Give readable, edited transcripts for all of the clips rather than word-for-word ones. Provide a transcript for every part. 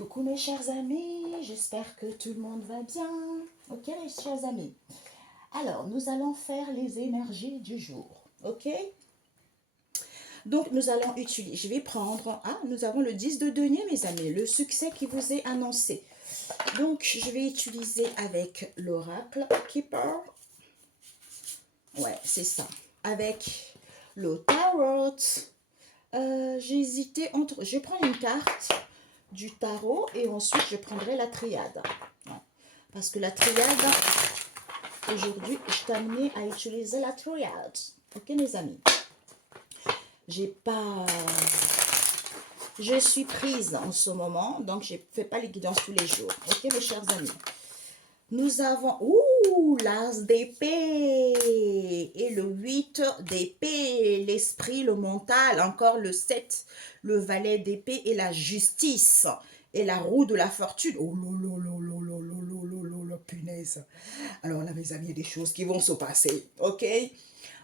Coucou mes chers amis, j'espère que tout le monde va bien. Ok mes chers amis. Alors, nous allons faire les énergies du jour. Ok. Donc, nous allons utiliser, je vais prendre, nous avons le 10 de denier mes amis, le succès qui vous est annoncé. Donc, je vais utiliser avec l'oracle Keeper. Ouais, c'est ça. Avec le tarot. J'ai hésité entre, je vais prendre une carte du tarot et ensuite je prendrai la triade. Ouais. Parce que la triade, aujourd'hui, je t'ai amené à utiliser la triade. Ok, mes amis? J'ai pas. Je suis prise en ce moment, donc je ne fais pas les guidances tous les jours. Ok, mes chers amis? Nous avons. L'as d'épée et le 8 d'épée, l'esprit, le mental, encore le 7, le valet d'épée et la justice et la roue de la fortune. Oh là, punaise. Alors là, mes amis, il y a des choses qui vont se passer, ok?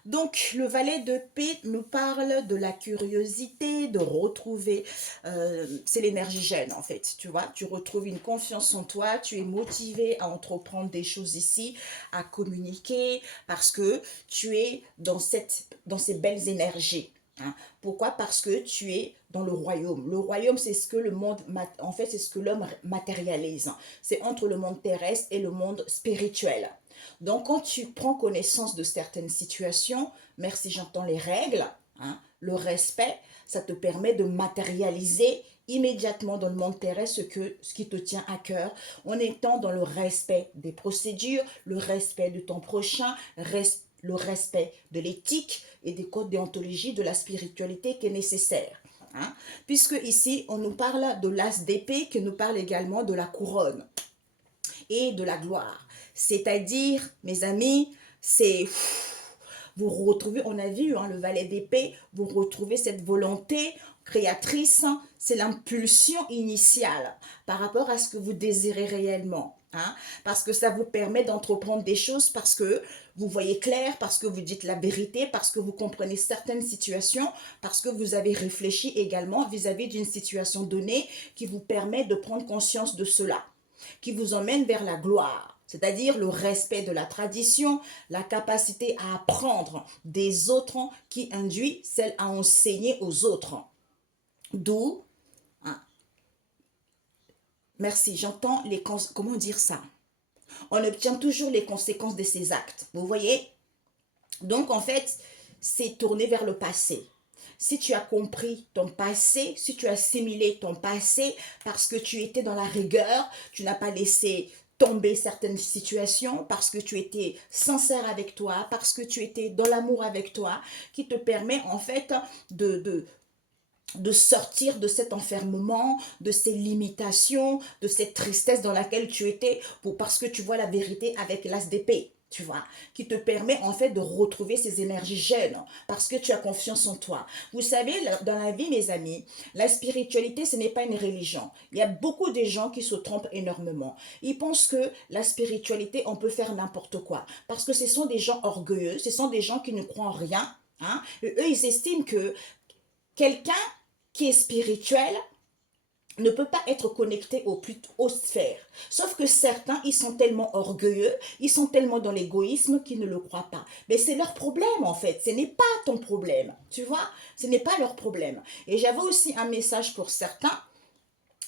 Donc, le valet de paix nous parle de la curiosité, de retrouver, c'est l'énergie jeune en fait, tu vois, tu retrouves une confiance en toi, tu es motivé à entreprendre des choses ici, à communiquer, parce que tu es dans ces belles énergies. Hein. Pourquoi? Parce que tu es dans le royaume. Le royaume, c'est ce que le monde, en fait, c'est ce que l'homme matérialise. C'est entre le monde terrestre et le monde spirituel. Donc, quand tu prends connaissance de certaines situations, merci, j'entends les règles, hein, le respect, ça te permet de matérialiser immédiatement dans le monde terrestre ce qui te tient à cœur, en étant dans le respect des procédures, le respect de ton prochain, le respect de l'éthique et des codes déontologie de la spiritualité qui est nécessaire. Hein, puisque ici, on nous parle de l'as d'épée qui nous parle également de la couronne et de la gloire. C'est-à-dire, mes amis, c'est... Vous retrouvez, on a vu le valet d'épée, vous retrouvez cette volonté créatrice, c'est l'impulsion initiale par rapport à ce que vous désirez réellement. Hein, parce que ça vous permet d'entreprendre des choses, parce que vous voyez clair, parce que vous dites la vérité, parce que vous comprenez certaines situations, parce que vous avez réfléchi également vis-à-vis d'une situation donnée qui vous permet de prendre conscience de cela, qui vous emmène vers la gloire, c'est-à-dire le respect de la tradition, la capacité à apprendre des autres qui induit celle à enseigner aux autres. D'où, hein, merci, j'entends les, comment dire ça? On obtient toujours les conséquences de ses actes, vous voyez? Donc en fait, c'est tourné vers le passé. Si tu as compris ton passé, si tu as assimilé ton passé parce que tu étais dans la rigueur, tu n'as pas laissé tomber certaines situations, parce que tu étais sincère avec toi, parce que tu étais dans l'amour avec toi, qui te permet en fait de sortir de cet enfermement, de ces limitations, de cette tristesse dans laquelle tu étais, parce que tu vois la vérité avec l'as d'épée, tu vois, qui te permet en fait de retrouver ces énergies jeunes, parce que tu as confiance en toi. Vous savez, dans la vie, mes amis, la spiritualité, ce n'est pas une religion. Il y a beaucoup de gens qui se trompent énormément. Ils pensent que la spiritualité, on peut faire n'importe quoi, parce que ce sont des gens orgueilleux, ce sont des gens qui ne croient en rien. Hein, et eux, ils estiment que quelqu'un qui est spirituel ne peut pas être connecté aux plus hautes sphères. Sauf que certains, ils sont tellement orgueilleux, ils sont tellement dans l'égoïsme qu'ils ne le croient pas. Mais c'est leur problème en fait, ce n'est pas ton problème, tu vois, ce n'est pas leur problème. Et j'avais aussi un message pour certains.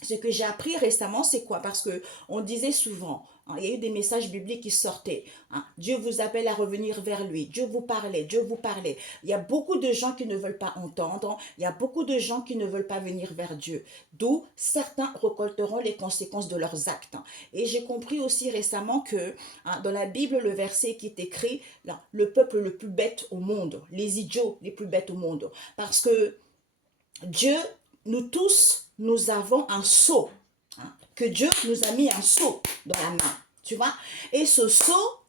Ce que j'ai appris récemment, c'est quoi? Parce que on disait souvent, hein, il y a eu des messages bibliques qui sortaient. Hein, Dieu vous appelle à revenir vers lui. Dieu vous parlait, Dieu vous parlait. Il y a beaucoup de gens qui ne veulent pas entendre. Il y a beaucoup de gens qui ne veulent pas venir vers Dieu. D'où certains récolteront les conséquences de leurs actes. Et j'ai compris aussi récemment que dans la Bible, le verset qui est écrit, là, le peuple le plus bête au monde, les idiots les plus bêtes au monde. Parce que Dieu, nous tous, nous avons un sceau. Hein, que Dieu nous a mis un sceau dans la main. Tu vois? Et ce sceau,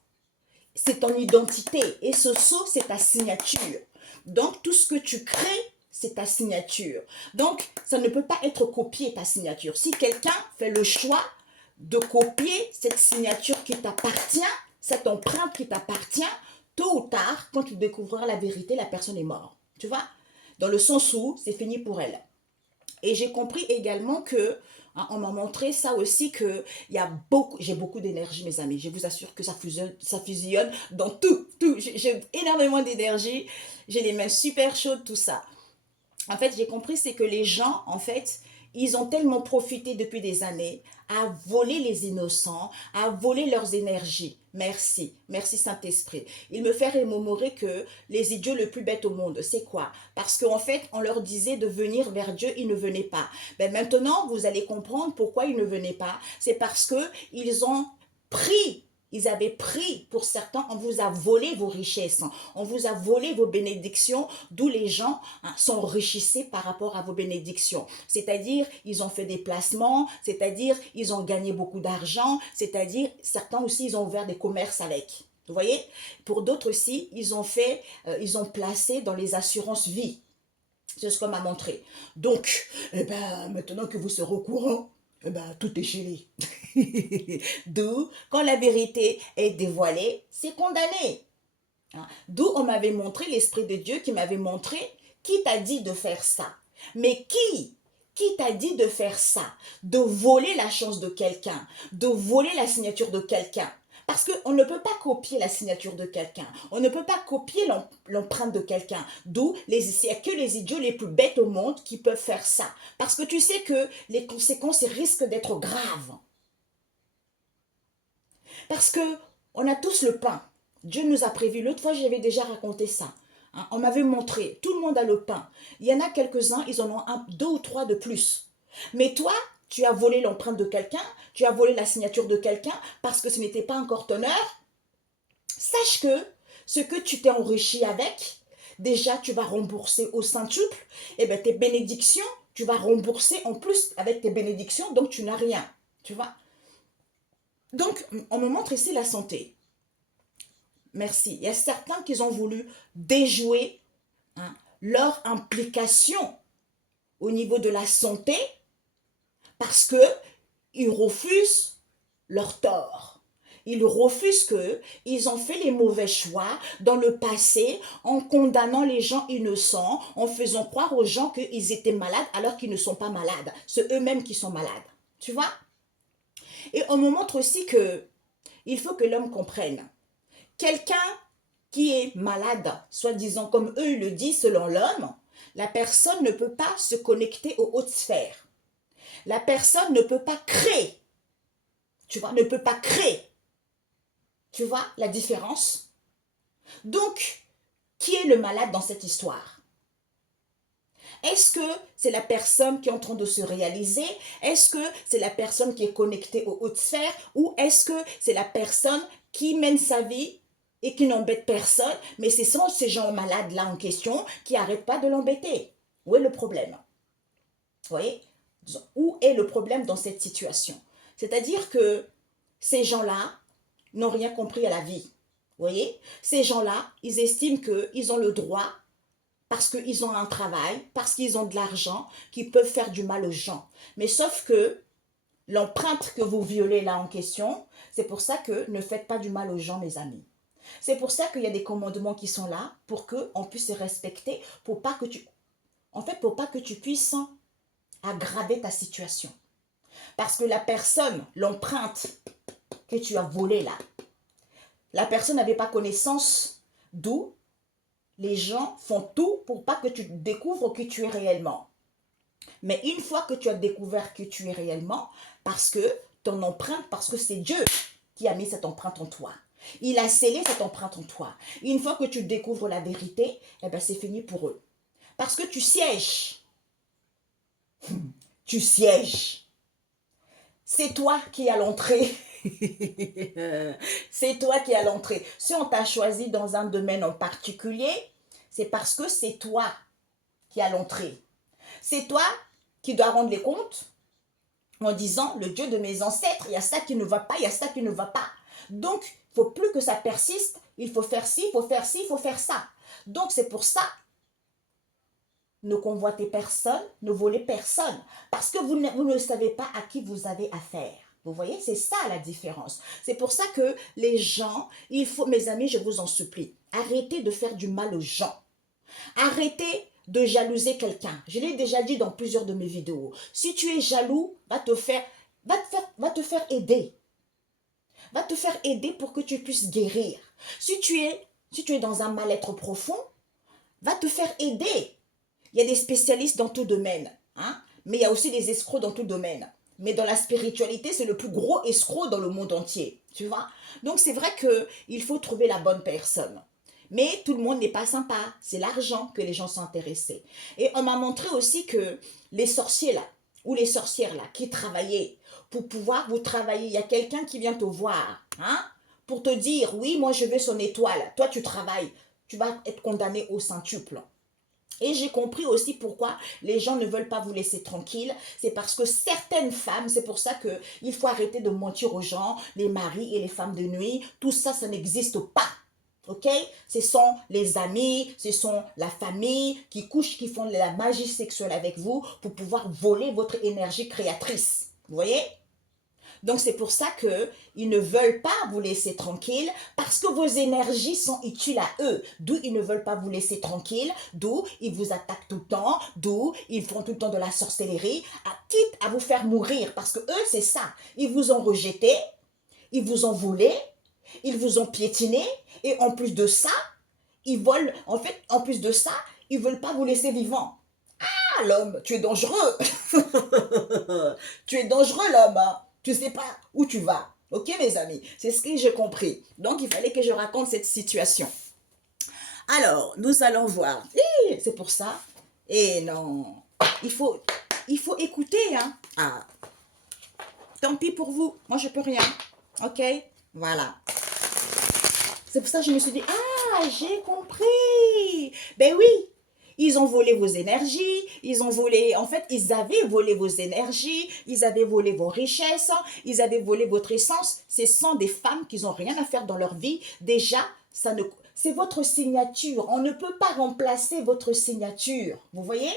c'est ton identité. Et ce sceau, c'est ta signature. Donc, tout ce que tu crées, c'est ta signature. Donc, ça ne peut pas être copié, ta signature. Si quelqu'un fait le choix de copier cette signature qui t'appartient, cette empreinte qui t'appartient, tôt ou tard, quand tu découvriras la vérité, la personne est morte. Tu vois? Dans le sens où c'est fini pour elle. Et j'ai compris également que, hein, on m'a montré ça aussi, que il y a beaucoup, j'ai beaucoup d'énergie, mes amis. Je vous assure que ça fusionne dans tout, tout. J'ai énormément d'énergie. J'ai les mains super chaudes, tout ça. En fait, j'ai compris, c'est que les gens, en fait, ils ont tellement profité depuis des années à voler les innocents, à voler leurs énergies. Merci, merci Saint-Esprit. Il me fait remémorer que les idiots le plus bêtes au monde, c'est quoi? Parce qu'en fait, on leur disait de venir vers Dieu, ils ne venaient pas. Ben maintenant, vous allez comprendre pourquoi ils ne venaient pas. C'est parce que ils ont pris, ils avaient pris, pour certains, on vous a volé vos richesses, on vous a volé vos bénédictions, d'où les gens, hein, s'enrichissaient par rapport à vos bénédictions. C'est-à-dire, ils ont fait des placements, c'est-à-dire, ils ont gagné beaucoup d'argent, c'est-à-dire, certains aussi, ils ont ouvert des commerces avec. Vous voyez? Pour d'autres aussi, ils ont placé dans les assurances vie. C'est ce qu'on m'a montré. Donc, eh ben, maintenant que vous serez au courant, eh ben, tout est gelé. D'où, quand la vérité est dévoilée, c'est condamné. Hein. D'où on m'avait montré, l'Esprit de Dieu qui m'avait montré, qui t'a dit de faire ça? Mais qui t'a dit de faire ça? De voler la chance de quelqu'un, de voler la signature de quelqu'un. Parce qu'on ne peut pas copier la signature de quelqu'un. On ne peut pas copier l'empreinte de quelqu'un. D'où il n'y a que les idiots les plus bêtes au monde qui peuvent faire ça. Parce que tu sais que les conséquences risquent d'être graves. Parce que on a tous le pain. Dieu nous a prévu. L'autre fois, j'avais déjà raconté ça. Hein, on m'avait montré. Tout le monde a le pain. Il y en a quelques-uns, ils en ont deux ou trois de plus. Mais toi, tu as volé l'empreinte de quelqu'un, tu as volé la signature de quelqu'un parce que ce n'était pas encore ton heure. Sache que ce que tu t'es enrichi avec, déjà tu vas rembourser au centuple. Et bien tes bénédictions, tu vas rembourser en plus avec tes bénédictions, donc tu n'as rien. Tu vois? Donc, on me montre ici la santé. Merci. Il y a certains qui ont voulu déjouer, hein, leur implication au niveau de la santé parce que ils refusent leur tort. Ils refusent que ils ont fait les mauvais choix dans le passé en condamnant les gens innocents, en faisant croire aux gens qu'ils étaient malades alors qu'ils ne sont pas malades. C'est eux-mêmes qui sont malades. Tu vois? Et on me montre aussi que il faut que l'homme comprenne. Quelqu'un qui est malade, soi-disant comme eux le disent selon l'homme, la personne ne peut pas se connecter aux hautes sphères. La personne ne peut pas créer. Tu vois, ne peut pas créer. Tu vois la différence? Donc, qui est le malade dans cette histoire? Est-ce que c'est la personne qui est en train de se réaliser? Est-ce que c'est la personne qui est connectée aux hautes sphères? Ou est-ce que c'est la personne qui mène sa vie et qui n'embête personne, mais ce sont ces gens malades-là en question qui n'arrêtent pas de l'embêter? Où est le problème? Vous voyez? Où est le problème dans cette situation? C'est-à-dire que ces gens-là n'ont rien compris à la vie. Vous voyez? Ces gens-là, ils estiment qu'ils ont le droit, parce qu'ils ont un travail, parce qu'ils ont de l'argent, qu'ils peuvent faire du mal aux gens. Mais sauf que l'empreinte que vous violez là en question, c'est pour ça que ne faites pas du mal aux gens, mes amis. C'est pour ça qu'il y a des commandements qui sont là, pour qu'on puisse se respecter, pour pas que tu... En fait, pour pas que tu puisses aggraver ta situation. Parce que la personne, l'empreinte que tu as volée là, la personne n'avait pas connaissance, d'où les gens font tout pour pas que tu découvres qui tu es réellement. Mais une fois que tu as découvert qui tu es réellement, parce que ton empreinte, parce que c'est Dieu qui a mis cette empreinte en toi. Il a scellé cette empreinte en toi. Une fois que tu découvres la vérité, eh ben c'est fini pour eux. Parce que tu sièges. Tu sièges. C'est toi qui es à l'entrée. C'est toi qui es à l'entrée. Si on t'a choisi dans un domaine en particulier, c'est parce que c'est toi qui es à l'entrée. C'est toi qui dois rendre les comptes en disant, le Dieu de mes ancêtres, il y a ça qui ne va pas, il y a ça qui ne va pas. Donc, il ne faut plus que ça persiste, il faut faire ci, il faut faire ci, il faut faire ça. Donc, c'est pour ça, ne convoitez personne, ne volez personne, parce que vous ne savez pas à qui vous avez affaire. Vous voyez, c'est ça la différence. C'est pour ça que les gens, il faut, mes amis, je vous en supplie, arrêtez de faire du mal aux gens. Arrêtez de jalouser quelqu'un. Je l'ai déjà dit dans plusieurs de mes vidéos. Si tu es jaloux, va te faire aider. Va te faire aider pour que tu puisses guérir. Si tu es dans un mal-être profond, va te faire aider. Il y a des spécialistes dans tout domaine, hein? Mais il y a aussi des escrocs dans tout domaine. Mais dans la spiritualité, c'est le plus gros escroc dans le monde entier, tu vois. Donc c'est vrai qu'il faut trouver la bonne personne. Mais tout le monde n'est pas sympa. C'est l'argent que les gens sont intéressés. Et on m'a montré aussi que les sorciers là, ou les sorcières là, qui travaillaient pour pouvoir vous travailler, il y a quelqu'un qui vient te voir, hein, pour te dire, oui, moi je veux son étoile. Toi tu travailles, tu vas être condamné au centuple. Et j'ai compris aussi pourquoi les gens ne veulent pas vous laisser tranquille. C'est parce que certaines femmes, c'est pour ça qu'il faut arrêter de mentir aux gens, les maris et les femmes de nuit. Tout ça, ça n'existe pas. Ok? Ce sont les amis, ce sont la famille qui couchent, qui font de la magie sexuelle avec vous pour pouvoir voler votre énergie créatrice. Vous voyez? Donc c'est pour ça qu'ils ne veulent pas vous laisser tranquille parce que vos énergies sont utiles à eux. D'où ils ne veulent pas vous laisser tranquille, d'où ils vous attaquent tout le temps, d'où ils font tout le temps de la sorcellerie, quitte à vous faire mourir. Parce que eux, c'est ça. Ils vous ont rejeté, ils vous ont volé, ils vous ont piétiné et en plus de ça, ils volent, en fait, en plus de ça, ils ne veulent pas vous laisser vivant. Ah, l'homme, tu es dangereux. Tu es dangereux, l'homme. Hein. Tu ne sais pas où tu vas. Ok, mes amis? C'est ce que j'ai compris. Donc, il fallait que je raconte cette situation. Alors, nous allons voir. C'est pour ça. Et non, il faut, écouter. Hein. Ah, tant pis pour vous. Moi, je peux rien. Ok? Voilà. C'est pour ça que je me suis dit, ah, j'ai compris. Ben oui, ils ont volé vos énergies, ils ont volé, en fait, ils avaient volé vos énergies, ils avaient volé vos richesses, ils avaient volé votre essence. Ce sont des femmes qui n'ont rien à faire dans leur vie. Déjà, c'est votre signature. On ne peut pas remplacer votre signature. Vous voyez?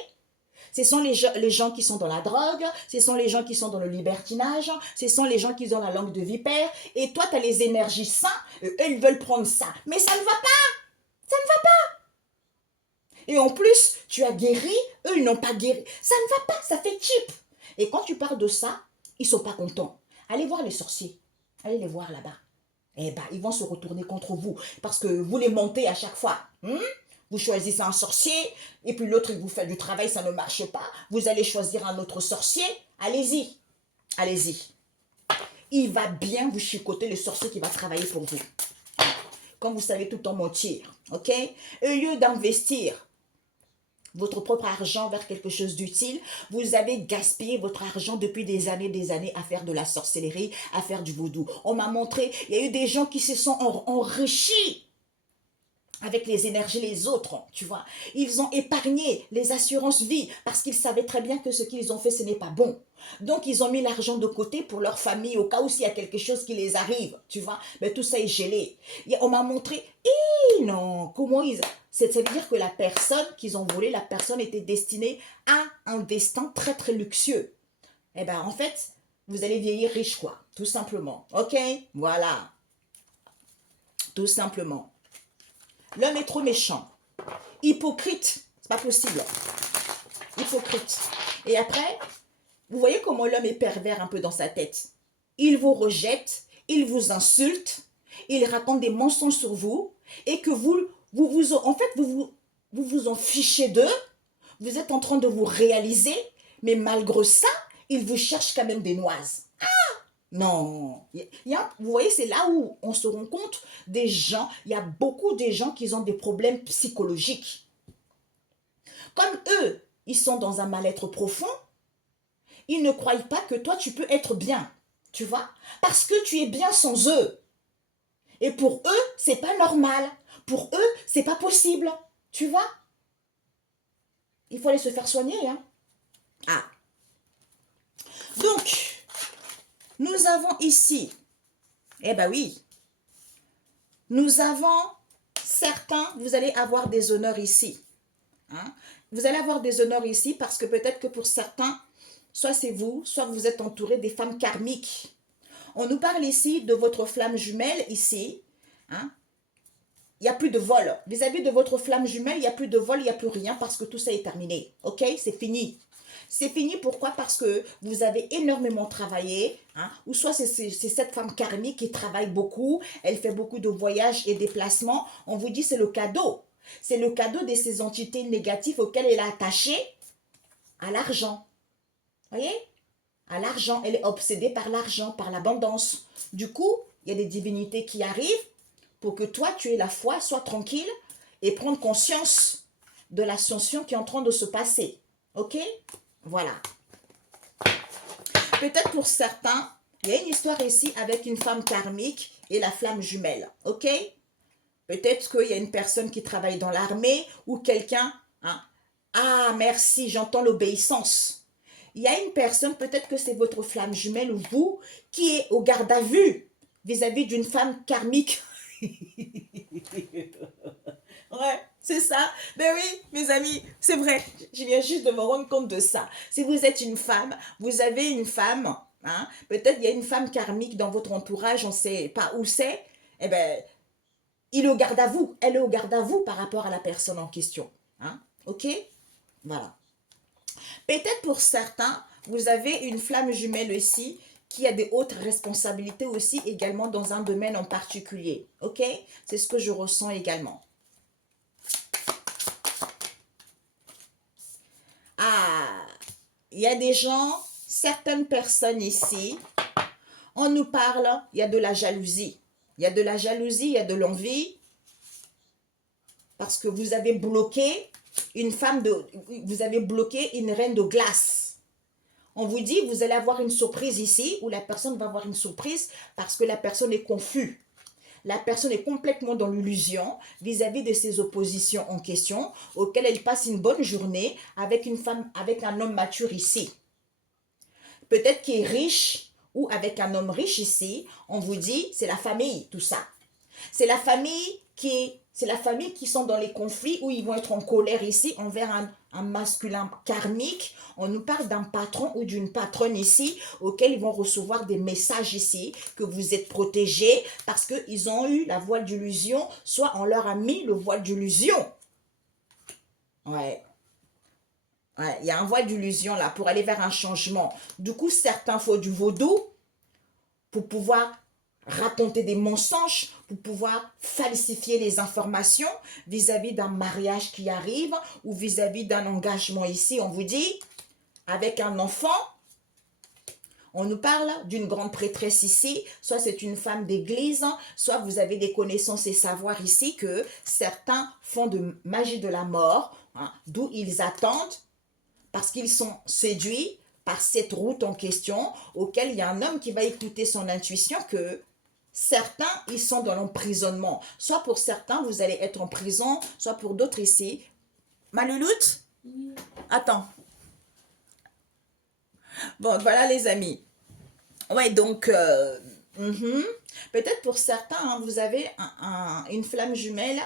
Ce sont les gens qui sont dans la drogue, ce sont les gens qui sont dans le libertinage, ce sont les gens qui ont la langue de vipère. Et toi, tu as les énergies saines, eux, ils veulent prendre ça. Mais ça ne va pas. Ça ne va pas. Et en plus, tu as guéri, eux, ils n'ont pas guéri. Ça ne va pas, ça fait cheap. Et quand tu parles de ça, ils ne sont pas contents. Allez voir les sorciers. Allez les voir là-bas. Eh bien, ils vont se retourner contre vous. Parce que vous les mentez à chaque fois. Vous choisissez un sorcier, et puis l'autre, il vous fait du travail, ça ne marche pas. Vous allez choisir un autre sorcier. Allez-y. Allez-y. Il va bien vous chicoter le sorcier qui va travailler pour vous. Quand vous savez tout le temps mentir. Ok? Au lieu d'investir votre propre argent vers quelque chose d'utile, vous avez gaspillé votre argent depuis des années à faire de la sorcellerie, à faire du vaudou. On m'a montré, il y a eu des gens qui se sont enrichis avec les énergies les autres, tu vois. Ils ont épargné les assurances vie parce qu'ils savaient très bien que ce qu'ils ont fait, ce n'est pas bon. Donc, ils ont mis l'argent de côté pour leur famille au cas où s'il y a quelque chose qui les arrive, tu vois. Mais tout ça est gelé. On m'a montré, non, comment ils... C'est-à-dire que la personne qu'ils ont volée, la personne était destinée à un destin très, très luxueux. Eh bien, en fait, vous allez vieillir riche, quoi, tout simplement. Ok? Voilà. Tout simplement. L'homme est trop méchant. Hypocrite. C'est pas possible. Hypocrite. Et après, vous voyez comment l'homme est pervers un peu dans sa tête. Il vous rejette, il vous insulte, il raconte des mensonges sur vous et que en fait, vous vous en fichez d'eux. Vous êtes en train de vous réaliser, mais malgré ça, il vous cherche quand même des noises. Non, vous voyez, c'est là où on se rend compte des gens, il y a beaucoup de gens qui ont des problèmes psychologiques. Comme eux, ils sont dans un mal-être profond, ils ne croient pas que toi, tu peux être bien, tu vois, parce que tu es bien sans eux. Et pour eux, c'est pas normal. Pour eux, c'est pas possible, tu vois. Il faut aller se faire soigner, hein. Ah. Donc, nous avons ici, eh ben oui, nous avons certains, vous allez avoir des honneurs ici. Hein? Vous allez avoir des honneurs ici parce que peut-être que pour certains, soit c'est vous, soit vous êtes entouré des femmes karmiques. On nous parle ici de votre flamme jumelle, ici. Hein? il n'y a plus de vol. Vis-à-vis de votre flamme jumelle, il n'y a plus de vol, il n'y a plus rien parce que tout ça est terminé. Ok? C'est fini. C'est fini, pourquoi? Parce que vous avez énormément travaillé, hein, ou soit c'est cette femme karmique qui travaille beaucoup, elle fait beaucoup de voyages et déplacements. On vous dit c'est le cadeau. C'est le cadeau de ces entités négatives auxquelles elle est attachée à l'argent. Voyez? À l'argent. Elle est obsédée par l'argent, par l'abondance. Du coup, il y a des divinités qui arrivent pour que toi, tu aies la foi, sois tranquille et prendre conscience de l'ascension qui est en train de se passer. Ok? Voilà. Peut-être pour certains, il y a une histoire ici avec une femme karmique et la flamme jumelle. Ok? Peut-être qu'il y a une personne qui travaille dans l'armée ou quelqu'un. Hein. Ah, merci, j'entends l'obéissance. Il y a une personne, peut-être que c'est votre flamme jumelle ou vous, qui est au garde à vue vis-à-vis d'une femme karmique. Ouais, c'est ça. Ben oui, mes amis, c'est vrai. Je viens juste de me rendre compte de ça. Si vous êtes une femme, vous avez une femme, hein, peut-être il y a une femme karmique dans votre entourage, on ne sait pas où c'est, eh ben, il est au garde à vous, elle est au garde à vous par rapport à la personne en question. Hein, ok? Voilà. Peut-être pour certains, vous avez une flamme jumelle aussi qui a des hautes responsabilités aussi également dans un domaine en particulier. Ok? C'est ce que je ressens également. Ah, il y a des gens, certaines personnes ici, on nous parle, il y a de la jalousie. Il y a de la jalousie, il y a de l'envie. Parce que vous avez bloqué vous avez bloqué une reine de glace. On vous dit, vous allez avoir une surprise ici, ou la personne va avoir une surprise parce que la personne est confuse. La personne est complètement dans l'illusion vis-à-vis de ses oppositions en question, auxquelles elle passe une bonne journée avec une femme, avec un homme mature ici. Peut-être qu'il est riche ou avec un homme riche ici, on vous dit, c'est la famille, tout ça. C'est la famille qui sont dans les conflits où ils vont être en colère ici envers un masculin karmique. On nous parle d'un patron ou d'une patronne ici auquel ils vont recevoir des messages ici que vous êtes protégés parce qu'ils ont eu la voile d'illusion, soit on leur a mis le voile d'illusion. Ouais. Ouais, il y a un voile d'illusion là pour aller vers un changement. Du coup, certains font du vaudou pour pouvoir raconter des mensonges, pour pouvoir falsifier les informations vis-à-vis d'un mariage qui arrive ou vis-à-vis d'un engagement ici. On vous dit, avec un enfant, on nous parle d'une grande prêtresse ici, soit c'est une femme d'église, soit vous avez des connaissances et savoirs ici que certains font de magie de la mort, hein, d'où ils attendent parce qu'ils sont séduits par cette route en question auquel il y a un homme qui va écouter son intuition que certains, ils sont dans l'emprisonnement. Soit pour certains, vous allez être en prison, soit pour d'autres ici. Malouloute? Attends. Bon, voilà les amis. Ouais, donc, peut-être pour certains, hein, vous avez une flamme jumelle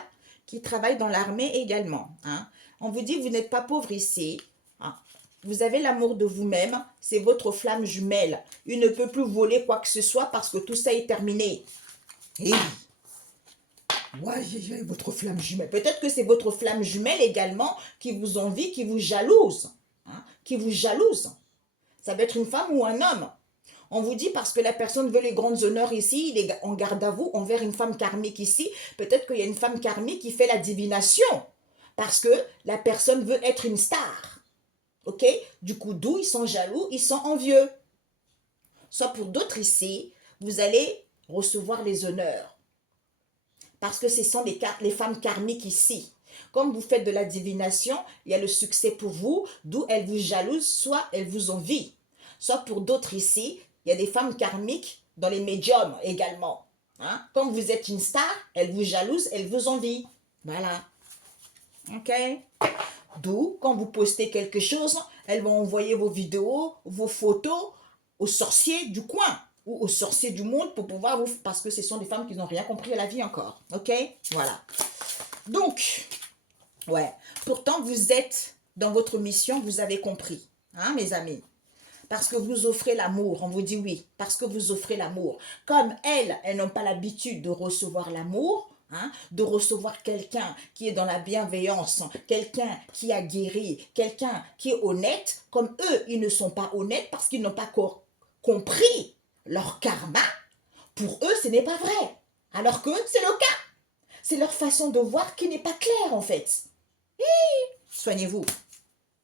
qui travaille dans l'armée également. Hein. On vous dit, vous n'êtes pas pauvre ici. Hein. Vous avez l'amour de vous-même, c'est votre flamme jumelle. Il ne peut plus voler quoi que ce soit parce que tout ça est terminé. Et ouais, votre flamme jumelle. Peut-être que c'est votre flamme jumelle également qui vous envie, qui vous jalouse. Hein, qui vous jalouse. Ça peut être une femme ou un homme. On vous dit parce que la personne veut les grands honneurs ici, il est en garde à vous envers une femme karmique ici. Peut-être qu'il y a une femme karmique qui fait la divination. Parce que la personne veut être une star. Ok? Du coup, d'où ils sont jaloux, ils sont envieux. Soit pour d'autres ici, vous allez recevoir les honneurs. Parce que ce sont les femmes karmiques ici. Comme vous faites de la divination, il y a le succès pour vous, d'où elles vous jalousent, soit elles vous envient. Soit pour d'autres ici, il y a des femmes karmiques dans les médiums également. Hein? Comme vous êtes une star, elles vous jalousent, elles vous envient. Voilà. Ok? D'où, quand vous postez quelque chose, elles vont envoyer vos vidéos, vos photos aux sorciers du coin ou aux sorciers du monde pour pouvoir vous... Parce que ce sont des femmes qui n'ont rien compris à la vie encore. Ok? Voilà. Donc, ouais. Pourtant, vous êtes dans votre mission, vous avez compris. Hein, mes amis? Parce que vous offrez l'amour, on vous dit oui, parce que vous offrez l'amour. Comme elles n'ont pas l'habitude de recevoir l'amour, hein, de recevoir quelqu'un qui est dans la bienveillance, quelqu'un qui a guéri, quelqu'un qui est honnête, comme eux, ils ne sont pas honnêtes parce qu'ils n'ont pas compris leur karma. Pour eux, ce n'est pas vrai. Alors que c'est le cas. C'est leur façon de voir qui n'est pas claire, en fait. Soignez-vous.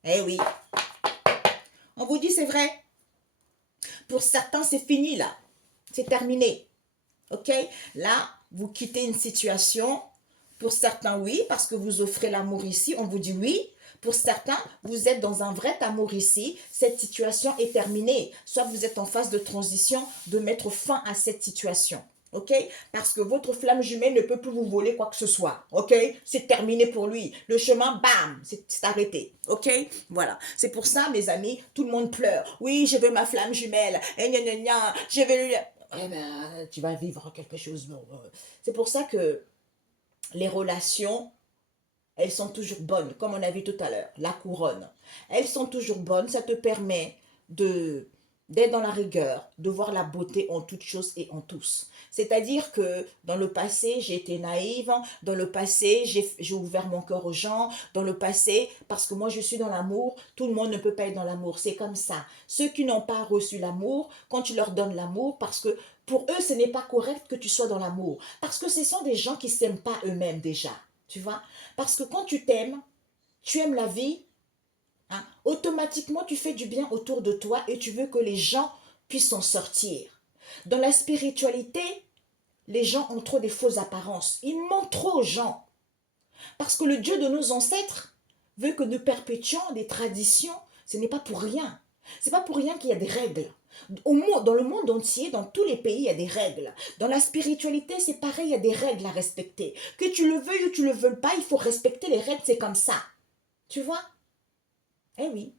Eh oui. On vous dit c'est vrai. Pour certains, c'est fini là. C'est terminé. Ok? Là, vous quittez une situation. Pour certains, oui, parce que vous offrez l'amour ici. On vous dit oui. Pour certains, vous êtes dans un vrai amour ici. Cette situation est terminée. Soit vous êtes en phase de transition de mettre fin à cette situation. Ok? Parce que votre flamme jumelle ne peut plus vous voler quoi que ce soit. Ok? C'est terminé pour lui. Le chemin, bam, c'est arrêté. Ok? Voilà. C'est pour ça, mes amis, tout le monde pleure. Oui, je veux ma flamme jumelle. Et gna gna gna, je vais lui... Eh ben, tu vas vivre quelque chose. C'est pour ça que les relations, elles sont toujours bonnes, comme on a vu tout à l'heure. La couronne. Elles sont toujours bonnes. Ça te permet d'être dans la rigueur, de voir la beauté en toutes choses et en tous. C'est-à-dire que dans le passé, j'ai été naïve, dans le passé, j'ai ouvert mon cœur aux gens, dans le passé, parce que moi je suis dans l'amour, tout le monde ne peut pas être dans l'amour, c'est comme ça. Ceux qui n'ont pas reçu l'amour, quand tu leur donnes l'amour, parce que pour eux, ce n'est pas correct que tu sois dans l'amour, parce que ce sont des gens qui ne s'aiment pas eux-mêmes déjà, tu vois. Parce que quand tu t'aimes, tu aimes la vie, hein, automatiquement tu fais du bien autour de toi et tu veux que les gens puissent s'en sortir. Dans la spiritualité, les gens ont trop des fausses apparences. Ils mentent trop aux gens. Parce que le Dieu de nos ancêtres veut que nous perpétuions des traditions. Ce n'est pas pour rien. Ce n'est pas pour rien qu'il y a des règles. Dans le monde entier, dans tous les pays, il y a des règles. Dans la spiritualité, c'est pareil, il y a des règles à respecter. Que tu le veuilles ou tu ne le veuilles pas, il faut respecter les règles, c'est comme ça. Tu vois? Eh oui.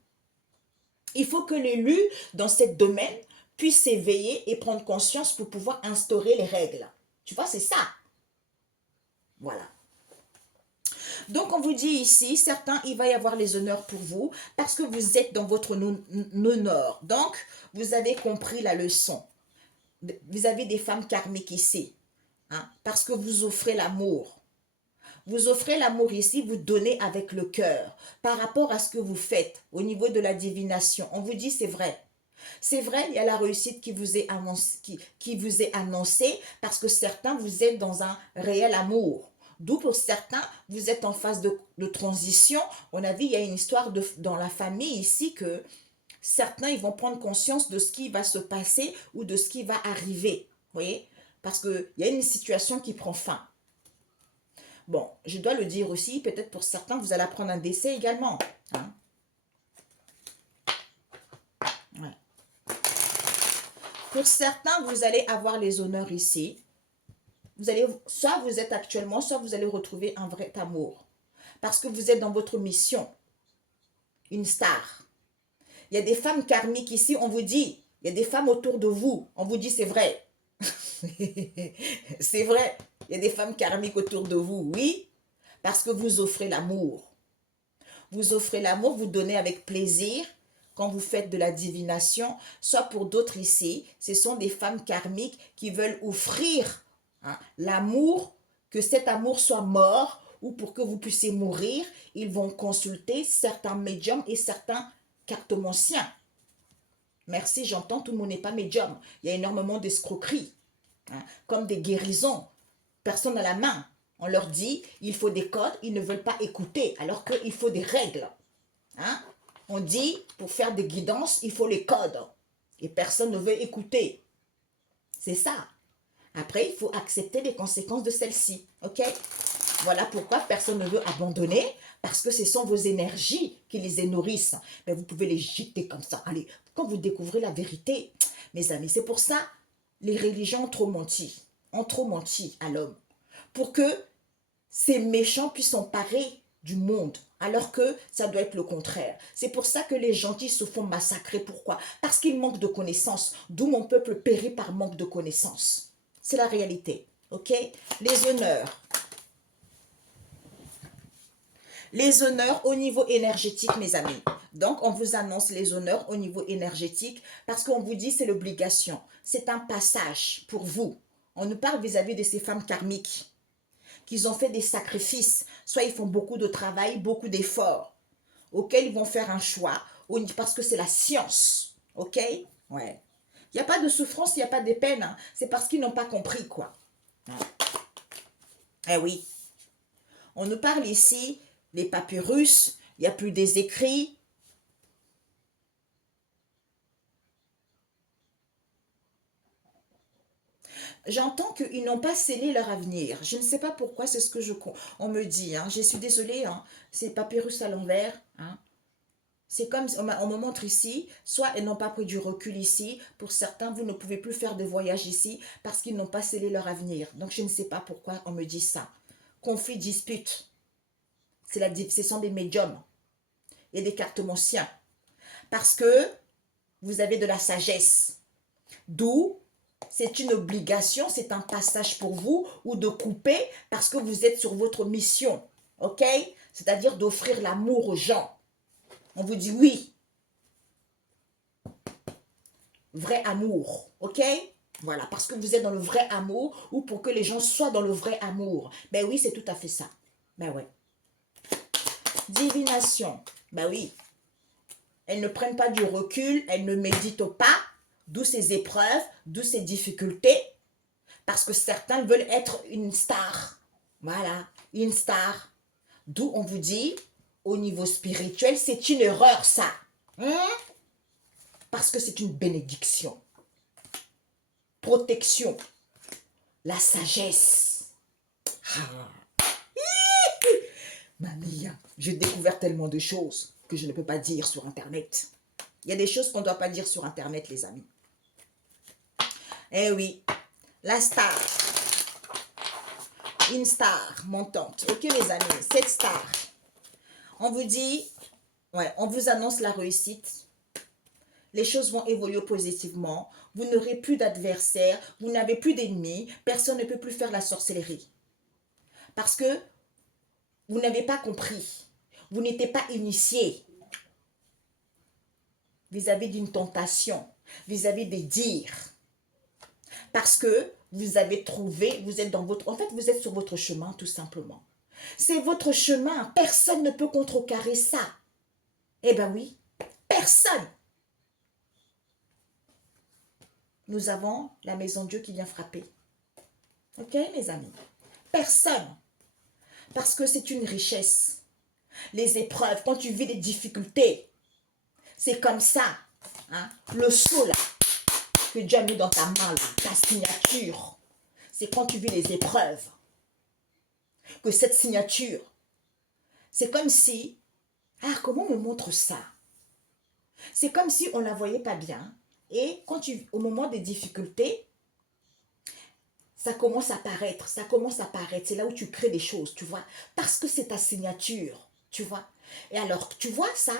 Il faut que l'élu dans ce domaine puisse s'éveiller et prendre conscience pour pouvoir instaurer les règles. Tu vois, c'est ça. Voilà. Donc, on vous dit ici, certains, il va y avoir les honneurs pour vous parce que vous êtes dans votre honneur. Donc, vous avez compris la leçon. Vous avez des femmes karmiques ici, hein, parce que vous offrez l'amour. Vous offrez l'amour ici, vous donnez avec le cœur par rapport à ce que vous faites au niveau de la divination. On vous dit c'est vrai. C'est vrai, il y a la réussite qui vous est annoncée, qui vous est annoncée parce que certains, vous êtes dans un réel amour. D'où pour certains, vous êtes en phase de transition. On a vu, il y a une histoire dans la famille ici que certains, ils vont prendre conscience de ce qui va se passer ou de ce qui va arriver. Vous voyez? Parce qu'il y a une situation qui prend fin. Bon, je dois le dire aussi, peut-être pour certains, vous allez apprendre un décès également. Hein? Ouais. Pour certains, vous allez avoir les honneurs ici. Vous allez, soit vous êtes actuellement, soit vous allez retrouver un vrai amour. Parce que vous êtes dans votre mission. Une star. Il y a des femmes karmiques ici, on vous dit. Il y a des femmes autour de vous. On vous dit c'est vrai. C'est vrai. Il y a des femmes karmiques autour de vous, oui. Parce que vous offrez l'amour. Vous offrez l'amour, vous donnez avec plaisir quand vous faites de la divination. Soit pour d'autres ici, ce sont des femmes karmiques qui veulent offrir, hein, l'amour, que cet amour soit mort ou pour que vous puissiez mourir. Ils vont consulter certains médiums et certains cartomanciens. Merci, j'entends, tout le monde n'est pas médium. Il y a énormément d'escroqueries, hein, comme des guérisons. Personne à la main. On leur dit, il faut des codes, ils ne veulent pas écouter, alors qu'il faut des règles. Hein? On dit, pour faire des guidances, il faut les codes. Et personne ne veut écouter. C'est ça. Après, il faut accepter les conséquences de celles-ci. OK? Voilà pourquoi personne ne veut abandonner, parce que ce sont vos énergies qui les nourrissent. Mais vous pouvez les jeter comme ça. Allez, quand vous découvrez la vérité, mes amis, c'est pour ça, les religions ont trop menti. Ont trop menti à l'homme. Pour que ces méchants puissent s'emparer du monde, alors que ça doit être le contraire. C'est pour ça que les gentils se font massacrer. Pourquoi? Parce qu'ils manquent de connaissances, d'où mon peuple périt par manque de connaissances. C'est la réalité, ok? Les honneurs. Les honneurs au niveau énergétique, mes amis. Donc, on vous annonce les honneurs au niveau énergétique parce qu'on vous dit c'est l'obligation. C'est un passage pour vous. On nous parle vis-à-vis de ces femmes karmiques qu'ils ont fait des sacrifices, soit ils font beaucoup de travail, beaucoup d'efforts, auxquels ils vont faire un choix, parce que c'est la science, ok? Ouais. Il n'y a pas de souffrance, il n'y a pas de peine, hein. C'est parce qu'ils n'ont pas compris, quoi. Eh oui. On nous parle ici, les papyrus, il n'y a plus des écrits. J'entends qu'ils n'ont pas scellé leur avenir. Je ne sais pas pourquoi, c'est ce que on me dit. Hein. Je suis désolée, hein. C'est papyrus à l'envers. Hein. C'est comme, on me montre ici, soit elles n'ont pas pris du recul ici. Pour certains, vous ne pouvez plus faire de voyage ici parce qu'ils n'ont pas scellé leur avenir. Donc, je ne sais pas pourquoi on me dit ça. Conflit, dispute. Ce sont des médiums et des cartomanciens. Parce que vous avez de la sagesse. D'où c'est une obligation, c'est un passage pour vous ou de couper parce que vous êtes sur votre mission. Ok? C'est-à-dire d'offrir l'amour aux gens. On vous dit oui. Vrai amour. Ok? Voilà, parce que vous êtes dans le vrai amour ou pour que les gens soient dans le vrai amour. Ben oui, c'est tout à fait ça. Ben ouais. Divination. Ben oui. Elles ne prennent pas du recul, elles ne méditent pas, d'où ces épreuves, d'où ces difficultés, parce que certains veulent être une star. Voilà, une star. D'où on vous dit, au niveau spirituel, c'est une erreur ça. Parce que c'est une bénédiction. Protection. La sagesse. Ah. Mamie, j'ai découvert tellement de choses que je ne peux pas dire sur Internet. Il y a des choses qu'on ne doit pas dire sur Internet, les amis. Eh oui, la star. Une star montante. Ok, mes amis, cette star. On vous dit, ouais, on vous annonce la réussite. Les choses vont évoluer positivement. Vous n'aurez plus d'adversaires. Vous n'avez plus d'ennemis. Personne ne peut plus faire la sorcellerie. Parce que vous n'avez pas compris. Vous n'étiez pas initié vis-à-vis d'une tentation, vis-à-vis des dires. Parce que vous avez trouvé, vous êtes dans votre... En fait, vous êtes sur votre chemin, tout simplement. C'est votre chemin. Personne ne peut contrecarrer ça. Eh bien oui, personne. Nous avons la maison de Dieu qui vient frapper. Ok, mes amis? Personne. Parce que c'est une richesse. Les épreuves, quand tu vis des difficultés, c'est comme ça. Hein? Le sceau là, que Dieu a mis dans ta main, là, ta signature, c'est quand tu vis les épreuves. Que cette signature, c'est comme si, ah, comment on me montre ça? C'est comme si on ne la voyait pas bien. Et quand au moment des difficultés, ça commence à paraître, ça commence à paraître. C'est là où tu crées des choses, tu vois. Parce que c'est ta signature, tu vois. Et alors, tu vois ça,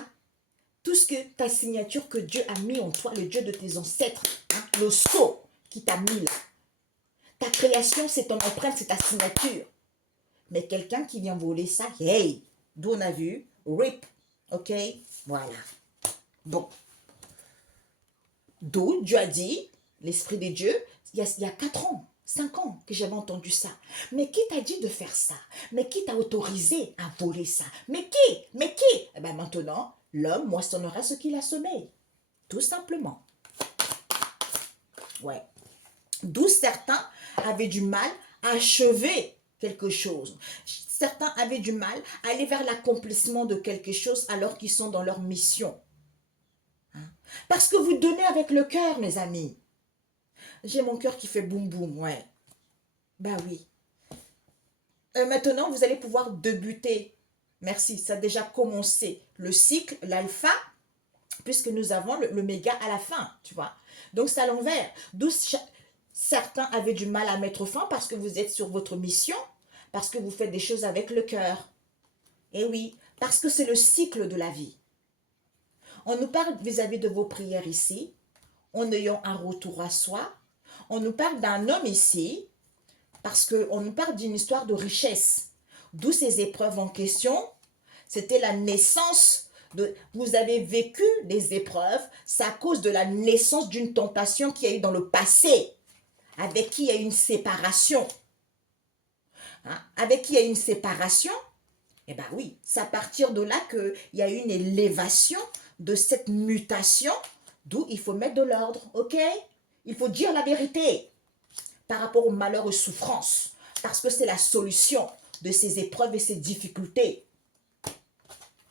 tout ce que ta signature que Dieu a mis en toi, le Dieu de tes ancêtres, hein, le sceau qui t'a mis là. Ta création, c'est ton empreinte, c'est ta signature. Mais quelqu'un qui vient voler ça, hey, d'où on a vu, rip, ok, voilà. Bon. D'où Dieu a dit, l'Esprit de Dieu, il y a 4 ans, 5 ans que j'avais entendu ça. Mais qui t'a dit de faire ça? Mais qui t'a autorisé à voler ça? Mais qui? Mais qui? Eh bien maintenant, l'homme moissonnera ce qu'il a semé. Tout simplement. Ouais. D'où certains avaient du mal à achever quelque chose. Certains avaient du mal à aller vers l'accomplissement de quelque chose alors qu'ils sont dans leur mission. Parce que vous donnez avec le cœur, mes amis. J'ai mon cœur qui fait boum boum, ouais. Ben oui. Maintenant, vous allez pouvoir débuter. Merci, ça a déjà commencé. Le cycle, l'alpha, puisque nous avons le méga à la fin, tu vois. Donc, c'est à l'envers. D'où certains avaient du mal à mettre fin parce que vous êtes sur votre mission, parce que vous faites des choses avec le cœur. Et oui, parce que c'est le cycle de la vie. On nous parle vis-à-vis de vos prières ici, en ayant un retour à soi. On nous parle d'un homme ici, parce qu'on nous parle d'une histoire de richesse. D'où ces épreuves en question. C'était la naissance de... Vous avez vécu des épreuves, c'est à cause de la naissance d'une tentation qu'il y a eu dans le passé, avec qui il y a eu une séparation. hein, avec qui il y a une séparation, eh bien oui, c'est à partir de là qu'il y a une élévation de cette mutation, d'où il faut mettre de l'ordre, ok? Il faut dire la vérité par rapport au malheur, aux souffrances, parce que c'est la solution de ces épreuves et ces difficultés.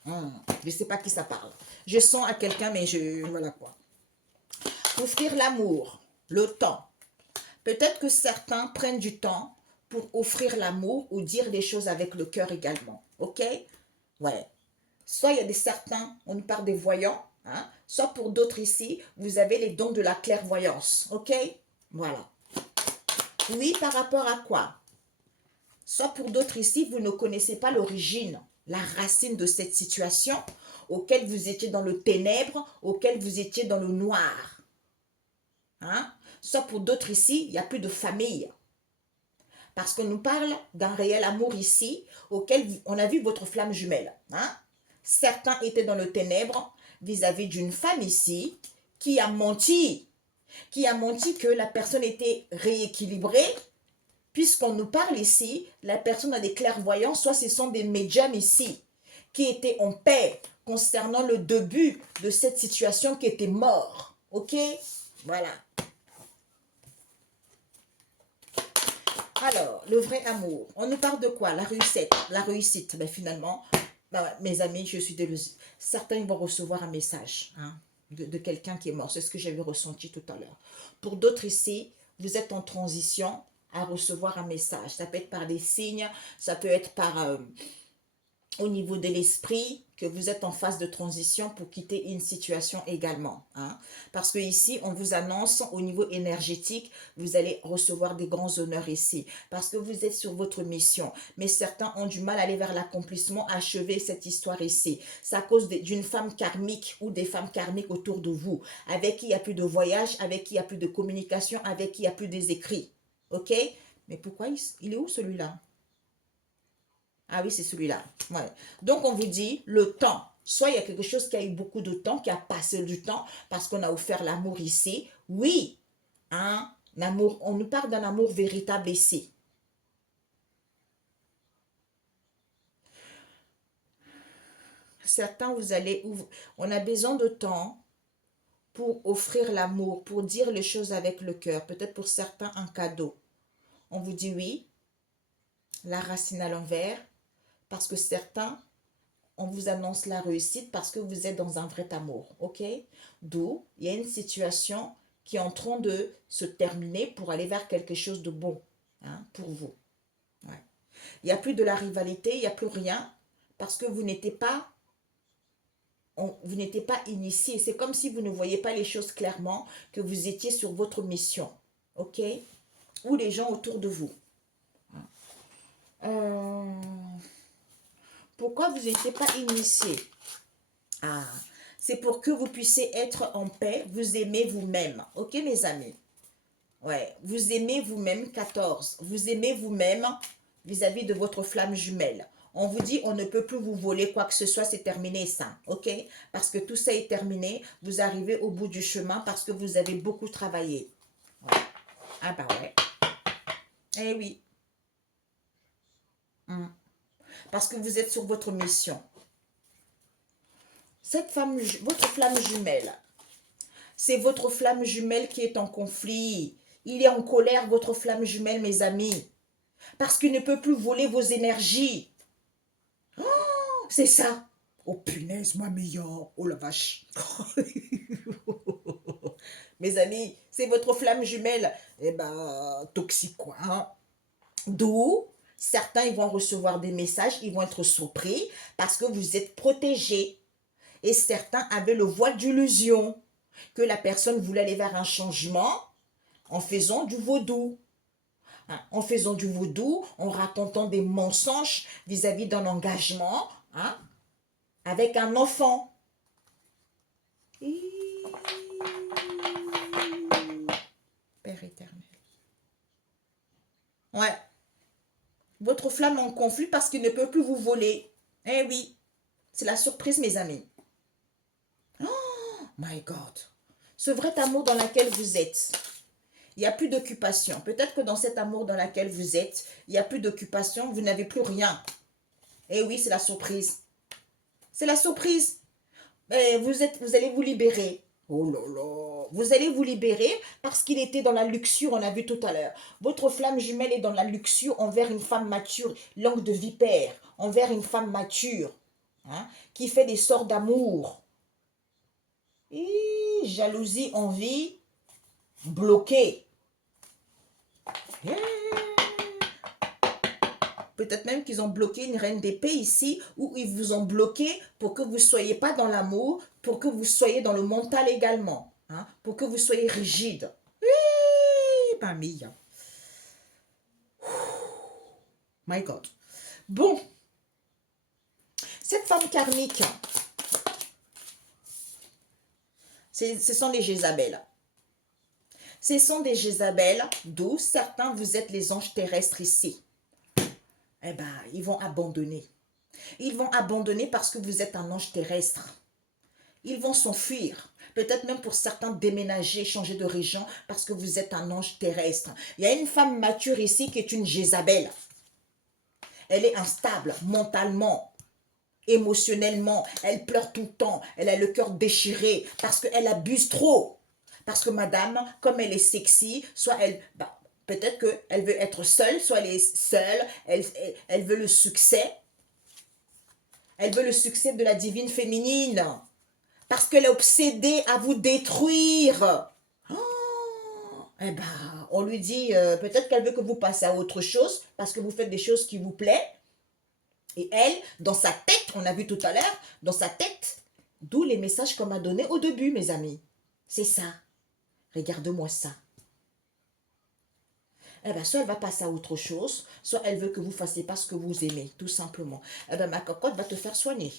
Je ne sais pas qui ça parle. Je sens à quelqu'un, mais je... Voilà quoi. Offrir l'amour, le temps. Peut-être que certains prennent du temps pour offrir l'amour ou dire des choses avec le cœur également. Ok? Ouais. Soit il y a des certains, on nous parle des voyants, hein? Soit pour d'autres ici, vous avez les dons de la clairvoyance. Ok? Voilà. Oui, par rapport à quoi? Soit pour d'autres ici, vous ne connaissez pas l'origine, la racine de cette situation auquel vous étiez dans le ténèbre, auquel vous étiez dans le noir. Hein? Soit pour d'autres ici, il n'y a plus de famille. Parce qu'on nous parle d'un réel amour ici, auquel on a vu votre flamme jumelle. Hein? Certains étaient dans le ténèbre vis-à-vis d'une femme ici qui a menti que la personne était rééquilibrée, puisqu'on nous parle ici, la personne a des clairvoyants, soit ce sont des médiums ici, qui étaient en paix concernant le début de cette situation qui était mort. Ok? Voilà. Alors, le vrai amour. On nous parle de quoi? La réussite. La réussite. Ben, finalement, ben, mes amis, je suis désolée. Certains vont recevoir un message hein, de quelqu'un qui est mort. C'est ce que j'avais ressenti tout à l'heure. Pour d'autres ici, vous êtes en transition à recevoir un message. Ça peut être par des signes, ça peut être par au niveau de l'esprit que vous êtes en phase de transition pour quitter une situation également. Hein? Parce que ici, on vous annonce au niveau énergétique, vous allez recevoir des grands honneurs ici. Parce que vous êtes sur votre mission. Mais certains ont du mal à aller vers l'accomplissement, à achever cette histoire ici. C'est à cause d'une femme karmique ou des femmes karmiques autour de vous, avec qui il n'y a plus de voyage, avec qui il n'y a plus de communication, avec qui il n'y a plus des écrits. Ok? Mais pourquoi il est où celui-là? Ah oui, c'est celui-là. Ouais. Donc, on vous dit le temps. Soit il y a quelque chose qui a eu beaucoup de temps, qui a passé du temps, parce qu'on a offert l'amour ici. Oui, hein, l'amour, on nous parle d'un amour véritable ici. Certains, vous allez, on a besoin de temps pour offrir l'amour, pour dire les choses avec le cœur. Peut-être pour certains, un cadeau. On vous dit oui, la racine à l'envers, parce que certains on vous annonce la réussite parce que vous êtes dans un vrai amour, ok? D'où il y a une situation qui est en train de se terminer pour aller vers quelque chose de bon hein, pour vous. Ouais. Il n'y a plus de la rivalité, il n'y a plus rien parce que vous n'étiez pas initié. C'est comme si vous ne voyez pas les choses clairement, que vous étiez sur votre mission, ok? Ou les gens autour de vous. Euh, Pourquoi vous n'étiez pas initié? Ah, c'est pour que vous puissiez être en paix, vous aimez vous-même. Ok, mes amis? Ouais, vous aimez vous-même, 14. Vous aimez vous-même vis-à-vis de votre flamme jumelle. On vous dit, on ne peut plus vous voler quoi que ce soit, c'est terminé ça, ok? Parce que tout ça est terminé, vous arrivez au bout du chemin parce que vous avez beaucoup travaillé. Ouais. Ah bah ouais. Eh oui. Parce que vous êtes sur votre mission. Cette femme, votre flamme jumelle, c'est votre flamme jumelle qui est en conflit. Il est en colère, votre flamme jumelle, mes amis. Parce qu'il ne peut plus voler vos énergies. C'est ça. Oh punaise, ma meilleure. Oh la vache. Mes amis, c'est votre flamme jumelle. Eh ben, toxique quoi. Hein? D'où certains ils vont recevoir des messages, ils vont être surpris parce que vous êtes protégés. Et certains avaient le voile d'illusion que la personne voulait aller vers un changement en faisant du vaudou. Hein, en faisant du vaudou, en racontant des mensonges vis-à-vis d'un engagement hein, avec un enfant. Père éternel. Ouais. Votre flamme en conflit parce qu'il ne peut plus vous voler. Eh oui. C'est la surprise, mes amis. Oh my God. Ce vrai amour dans lequel vous êtes. Il n'y a plus d'occupation. Peut-être que dans cet amour dans lequel vous êtes, il n'y a plus d'occupation, vous n'avez plus rien. Eh oui, c'est la surprise. C'est la surprise. Vous allez vous libérer. Oh là là. Vous allez vous libérer parce qu'il était dans la luxure, on a vu tout à l'heure. Votre flamme jumelle est dans la luxure envers une femme mature, langue de vipère, envers une femme mature, hein, qui fait des sorts d'amour. Jalousie, envie, bloqué. Yeah. Peut-être même qu'ils ont bloqué une reine d'épée ici, ou ils vous ont bloqué pour que vous ne soyez pas dans l'amour, pour que vous soyez dans le mental également, hein, pour que vous soyez rigide. Mamie. My God. Bon. Cette femme karmique, ce sont des Jézabel. Ce sont des Jézabel, d'où certains vous êtes les anges terrestres ici. Eh bien, ils vont abandonner. Ils vont abandonner parce que vous êtes un ange terrestre. Ils vont s'enfuir. Peut-être même pour certains déménager, changer de région parce que vous êtes un ange terrestre. Il y a une femme mature ici qui est une Jézabel. Elle est instable mentalement, émotionnellement. Elle pleure tout le temps. Elle a le cœur déchiré parce qu'elle abuse trop. Parce que madame, comme elle est sexy, soit elle... peut-être qu'elle veut être seule, soit elle est seule. Elle veut le succès. Elle veut le succès de la divine féminine. Parce qu'elle est obsédée à vous détruire. Oh, eh ben, on lui dit, peut-être qu'elle veut que vous passiez à autre chose, parce que vous faites des choses qui vous plaisent. Et elle, dans sa tête, on a vu tout à l'heure, dans sa tête, d'où les messages qu'on m'a donnés au début, mes amis. C'est ça. Regarde-moi ça. Eh bien, soit elle va passer à autre chose, soit elle veut que vous ne fassiez pas ce que vous aimez, tout simplement. Eh bien, ma cocotte va te faire soigner.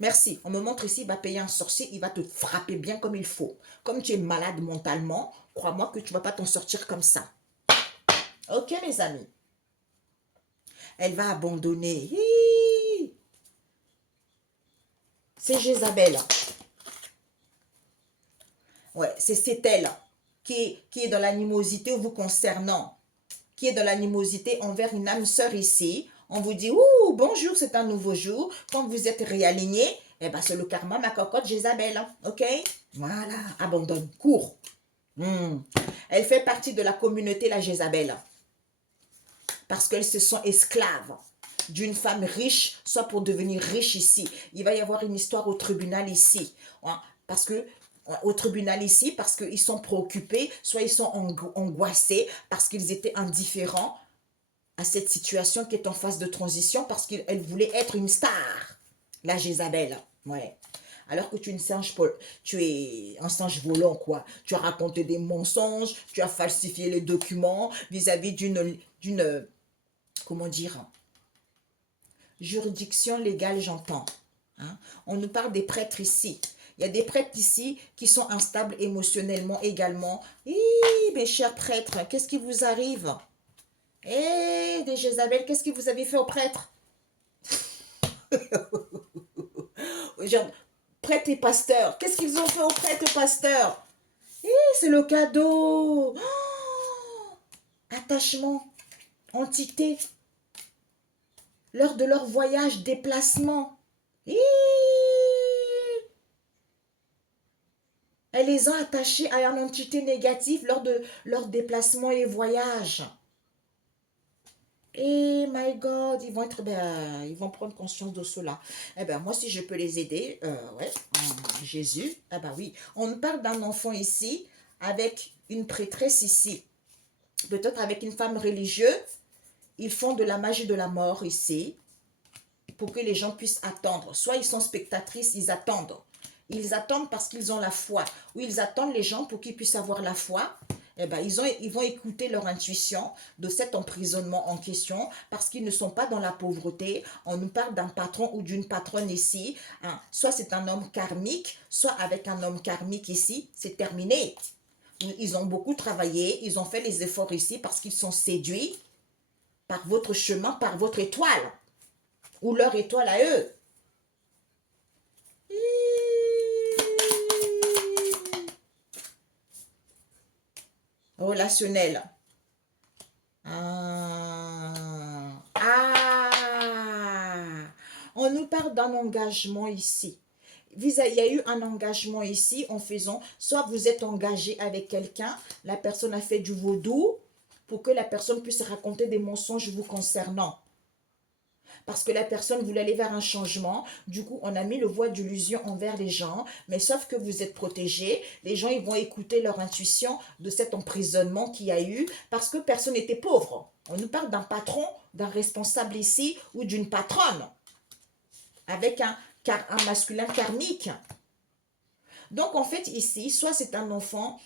Merci. On me montre ici, il va payer un sorcier, il va te frapper bien comme il faut. Comme tu es malade mentalement, crois-moi que tu ne vas pas t'en sortir comme ça. Ok, mes amis. Elle va abandonner. C'est Jézabel. Ouais, c'est elle qui est dans l'animosité vous concernant, qui est dans l'animosité envers une âme sœur ici. On vous dit, ouh, bonjour, c'est un nouveau jour. Quand vous êtes réaligné, eh ben, c'est le karma, ma cocotte Jézabel. Ok? Voilà, abandonne, cours. Elle fait partie de la communauté, la Jézabel. Parce qu'elles se sont esclaves d'une femme riche, soit pour devenir riche ici. Il va y avoir une histoire au tribunal ici. Parce que au tribunal ici, parce qu'ils sont préoccupés, soit ils sont angoissés, parce qu'ils étaient indifférents à cette situation qui est en phase de transition, parce qu'elle voulait être une star, la Jézabel. Ouais. Alors que tu es un singe volant, quoi. Tu as raconté des mensonges, tu as falsifié les documents vis-à-vis d'une, comment dire, juridiction légale, j'entends. Hein? On nous parle des prêtres ici. Il y a des prêtres ici qui sont instables émotionnellement également. Mes chers prêtres, qu'est-ce qui vous arrive? Des Jézabel, qu'est-ce que vous avez fait aux prêtres? Genre, prêtres et pasteurs, qu'est-ce qu'ils ont fait aux prêtres et pasteurs? C'est le cadeau. Attachement, entité, lors de leur voyage, déplacement. Elles les ont attachés à une entité négative lors de leur déplacement et voyage. Et my God, ils vont prendre conscience de cela. Eh bien, moi, si je peux les aider, ouais, Jésus, ah ben oui. On parle d'un enfant ici, avec une prêtresse ici. Peut-être avec une femme religieuse. Ils font de la magie de la mort ici, pour que les gens puissent attendre. Soit ils sont spectatrices, ils attendent. Ils attendent parce qu'ils ont la foi. Ou ils attendent les gens pour qu'ils puissent avoir la foi. Eh ben, ils vont écouter leur intuition de cet emprisonnement en question parce qu'ils ne sont pas dans la pauvreté. On nous parle d'un patron ou d'une patronne ici. Hein. Soit c'est un homme karmique, soit avec un homme karmique ici, c'est terminé. Ils ont beaucoup travaillé, ils ont fait les efforts ici parce qu'ils sont séduits par votre chemin, par votre étoile. Ou leur étoile à eux. relationnel. Ah. Ah. On nous parle d'un engagement ici. Il y a eu un engagement ici en faisant, soit vous êtes engagé avec quelqu'un, la personne a fait du vaudou pour que la personne puisse raconter des mensonges vous concernant. Parce que la personne voulait aller vers un changement. Du coup, on a mis le voile d'illusion envers les gens. Mais sauf que vous êtes protégés. Les gens, ils vont écouter leur intuition de cet emprisonnement qu'il y a eu. Parce que personne n'était pauvre. On nous parle d'un patron, d'un responsable ici ou d'une patronne. Avec un masculin karmique. Donc, en fait, ici, soit c'est un enfant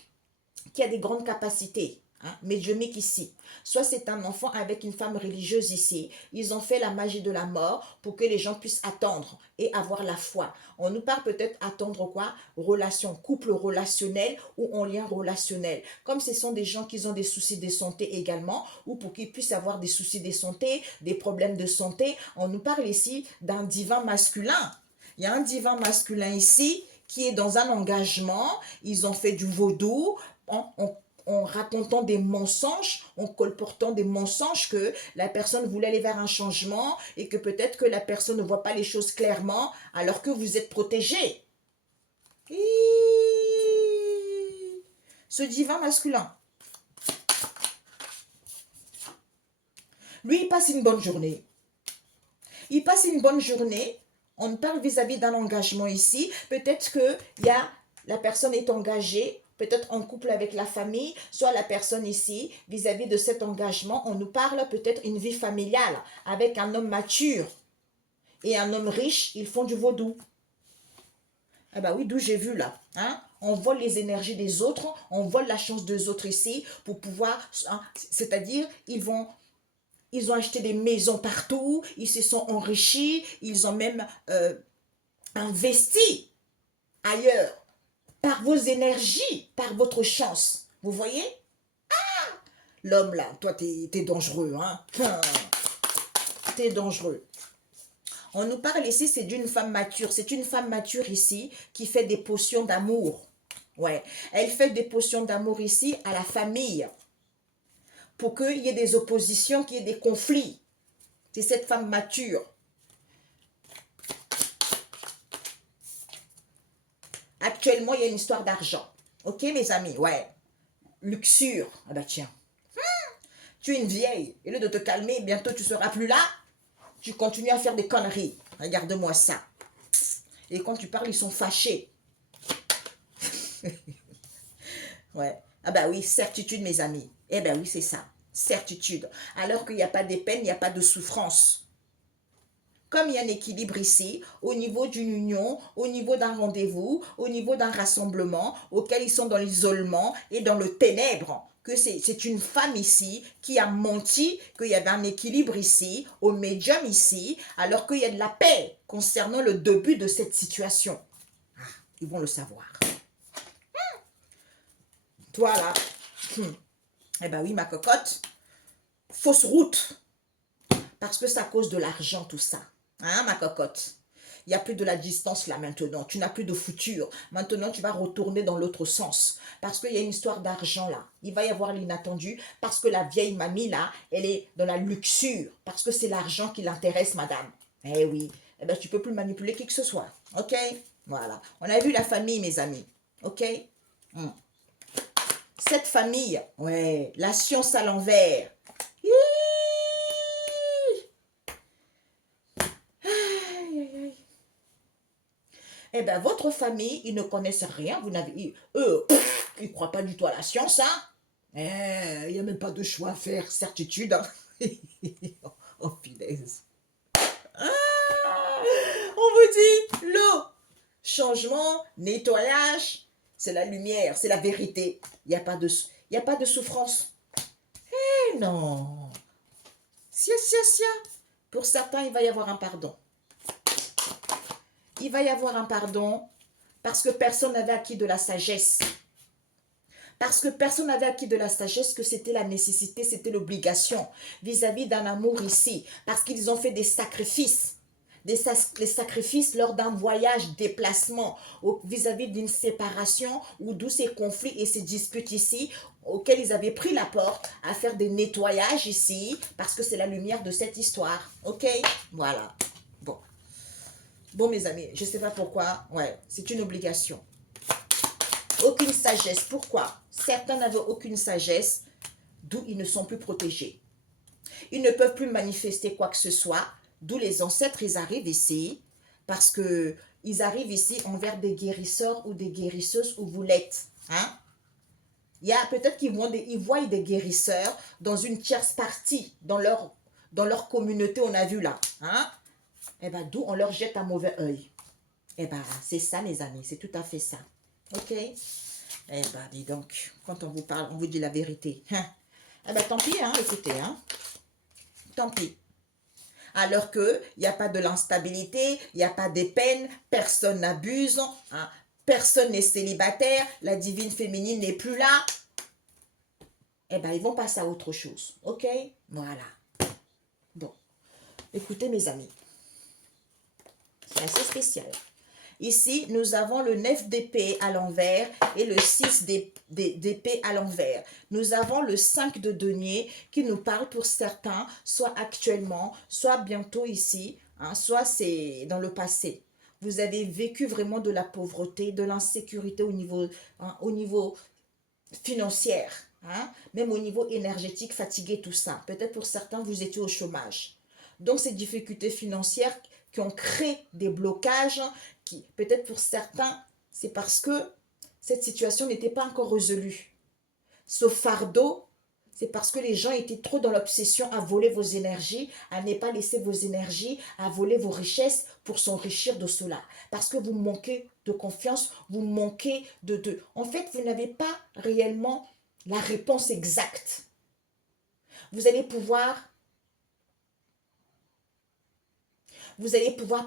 qui a des grandes capacités. Médiumique ici. Soit c'est un enfant avec une femme religieuse ici. Ils ont fait la magie de la mort pour que les gens puissent attendre et avoir la foi. On nous parle peut-être attendre quoi? Relation, couple relationnel ou en lien relationnel. Comme ce sont des gens qui ont des soucis de santé également, ou pour qu'ils puissent avoir des soucis de santé, des problèmes de santé, on nous parle ici d'un divin masculin. Il y a un divin masculin ici qui est dans un engagement. Ils ont fait du vaudou. En racontant des mensonges, en colportant des mensonges que la personne voulait aller vers un changement et que peut-être que la personne ne voit pas les choses clairement alors que vous êtes protégé. Ce divin masculin, lui, il passe une bonne journée. Il passe une bonne journée. On parle vis-à-vis d'un engagement ici. Peut-être que la personne est engagée, peut-être en couple avec la famille, soit la personne ici, vis-à-vis de cet engagement, on nous parle peut-être une vie familiale avec un homme mature et un homme riche, ils font du vaudou. Ah bah oui, d'où j'ai vu là. On vole les énergies des autres, on vole la chance des autres ici pour pouvoir, c'est-à-dire ils ont acheté des maisons partout, ils se sont enrichis, ils ont même investi ailleurs par vos énergies, par votre chance. Vous voyez? L'homme là, toi t'es dangereux, hein? T'es dangereux. On nous parle ici, c'est d'une femme mature. C'est une femme mature ici qui fait des potions d'amour. Ouais, elle fait des potions d'amour ici à la famille. Pour qu'il y ait des oppositions, qu'il y ait des conflits. C'est cette femme mature. Actuellement, il y a une histoire d'argent. Ok, mes amis? Ouais. Luxure. Ah bah tiens. Tu es une vieille. Et lieu de te calmer, bientôt tu seras plus là. Tu continues à faire des conneries. Regarde-moi ça. Et quand tu parles, ils sont fâchés. Ouais. Ah bah oui, certitude, mes amis. Eh ben oui, c'est ça. Certitude. Alors qu'il n'y a pas de peine, il n'y a pas de souffrance. Comme il y a un équilibre ici, au niveau d'une union, au niveau d'un rendez-vous, au niveau d'un rassemblement, auquel ils sont dans l'isolement et dans le ténèbre, que c'est une femme ici qui a menti, qu'il y avait un équilibre ici, au médium ici, alors qu'il y a de la paix concernant le début de cette situation. Ils vont le savoir. Toi là, eh ben oui ma cocotte, fausse route, parce que ça cause de l'argent tout ça. Hein, ma cocotte? Il n'y a plus de la distance là maintenant. Tu n'as plus de futur. Maintenant, tu vas retourner dans l'autre sens. Parce qu'il y a une histoire d'argent là. Il va y avoir l'inattendu. Parce que la vieille mamie là, elle est dans la luxure. Parce que c'est l'argent qui l'intéresse, madame. Eh oui. Eh ben, tu ne peux plus manipuler qui que ce soit. Ok? Voilà. On a vu la famille, mes amis. Ok? Cette famille, ouais, la science à l'envers. Eh bien, votre famille, ils ne connaissent rien. Vous n'avez, eux, ils ne croient pas du tout à la science, hein. Il n'y a même pas de choix à faire, certitude. Hein. Oh, finesse. On vous dit, l'eau, changement, nettoyage, c'est la lumière, c'est la vérité. Il n'y a pas de souffrance. Eh non. Sia. Pour certains, il va y avoir un pardon. Il va y avoir un pardon parce que personne n'avait acquis de la sagesse. Parce que personne n'avait acquis de la sagesse que c'était la nécessité, c'était l'obligation vis-à-vis d'un amour ici. Parce qu'ils ont fait des sacrifices les sacrifices lors d'un voyage, déplacement, vis-à-vis d'une séparation, ou d'où ces conflits et ces disputes ici, auxquels ils avaient pris la porte à faire des nettoyages ici, parce que c'est la lumière de cette histoire. Ok? Voilà. Bon. Bon, mes amis, je ne sais pas pourquoi. Ouais, c'est une obligation. Aucune sagesse. Pourquoi? Certains n'avaient aucune sagesse, d'où ils ne sont plus protégés. Ils ne peuvent plus manifester quoi que ce soit, d'où les ancêtres, ils arrivent ici, parce que ils arrivent ici envers des guérisseurs ou des guérisseuses où vous l'êtes. Hein? Il y a peut-être qu'ils voient des guérisseurs dans une tierce partie, dans leur communauté, on a vu là. Hein? Eh bien, d'où on leur jette un mauvais œil. Eh bien, c'est ça, mes amis, c'est tout à fait ça. Ok? Eh bien, dis donc, quand on vous parle, on vous dit la vérité. Hein? Eh bien, tant pis, hein, écoutez, hein. Tant pis. Alors qu'il n'y a pas de l'instabilité, il n'y a pas des peines, personne n'abuse, hein, personne n'est célibataire, la divine féminine n'est plus là. Eh bien, ils vont passer à autre chose. Ok? Voilà. Bon. Écoutez, mes amis. C'est assez spécial. Ici, nous avons le 9 d'épée à l'envers et le 6 d'épée à l'envers. Nous avons le 5 de denier qui nous parle pour certains, soit actuellement, soit bientôt ici, hein, soit c'est dans le passé. Vous avez vécu vraiment de la pauvreté, de l'insécurité au niveau financier, hein, même au niveau énergétique, fatigué, tout ça. Peut-être pour certains, vous étiez au chômage. Donc, ces difficultés financières qui ont créé des blocages, qui peut-être pour certains, c'est parce que cette situation n'était pas encore résolue. Ce fardeau, c'est parce que les gens étaient trop dans l'obsession à voler vos énergies, à ne pas laisser vos énergies, à voler vos richesses pour s'enrichir de cela. Parce que vous manquez de confiance, vous manquez de... En fait, vous n'avez pas réellement la réponse exacte. Vous allez pouvoir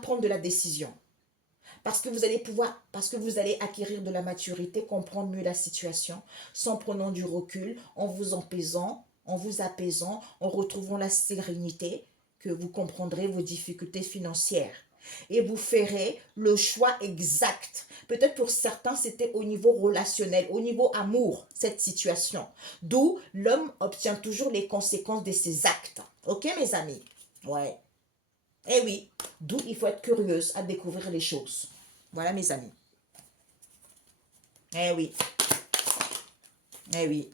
prendre de la décision. Parce que vous allez acquérir de la maturité, comprendre mieux la situation, sans prenant du recul, en vous apaisant, en retrouvant la sérénité, que vous comprendrez vos difficultés financières. Et vous ferez le choix exact. Peut-être pour certains, c'était au niveau relationnel, au niveau amour, cette situation. D'où l'homme obtient toujours les conséquences de ses actes. Ok, mes amis? Ouais. Eh oui, d'où il faut être curieuse à découvrir les choses. Voilà, mes amis. Eh oui. Eh oui.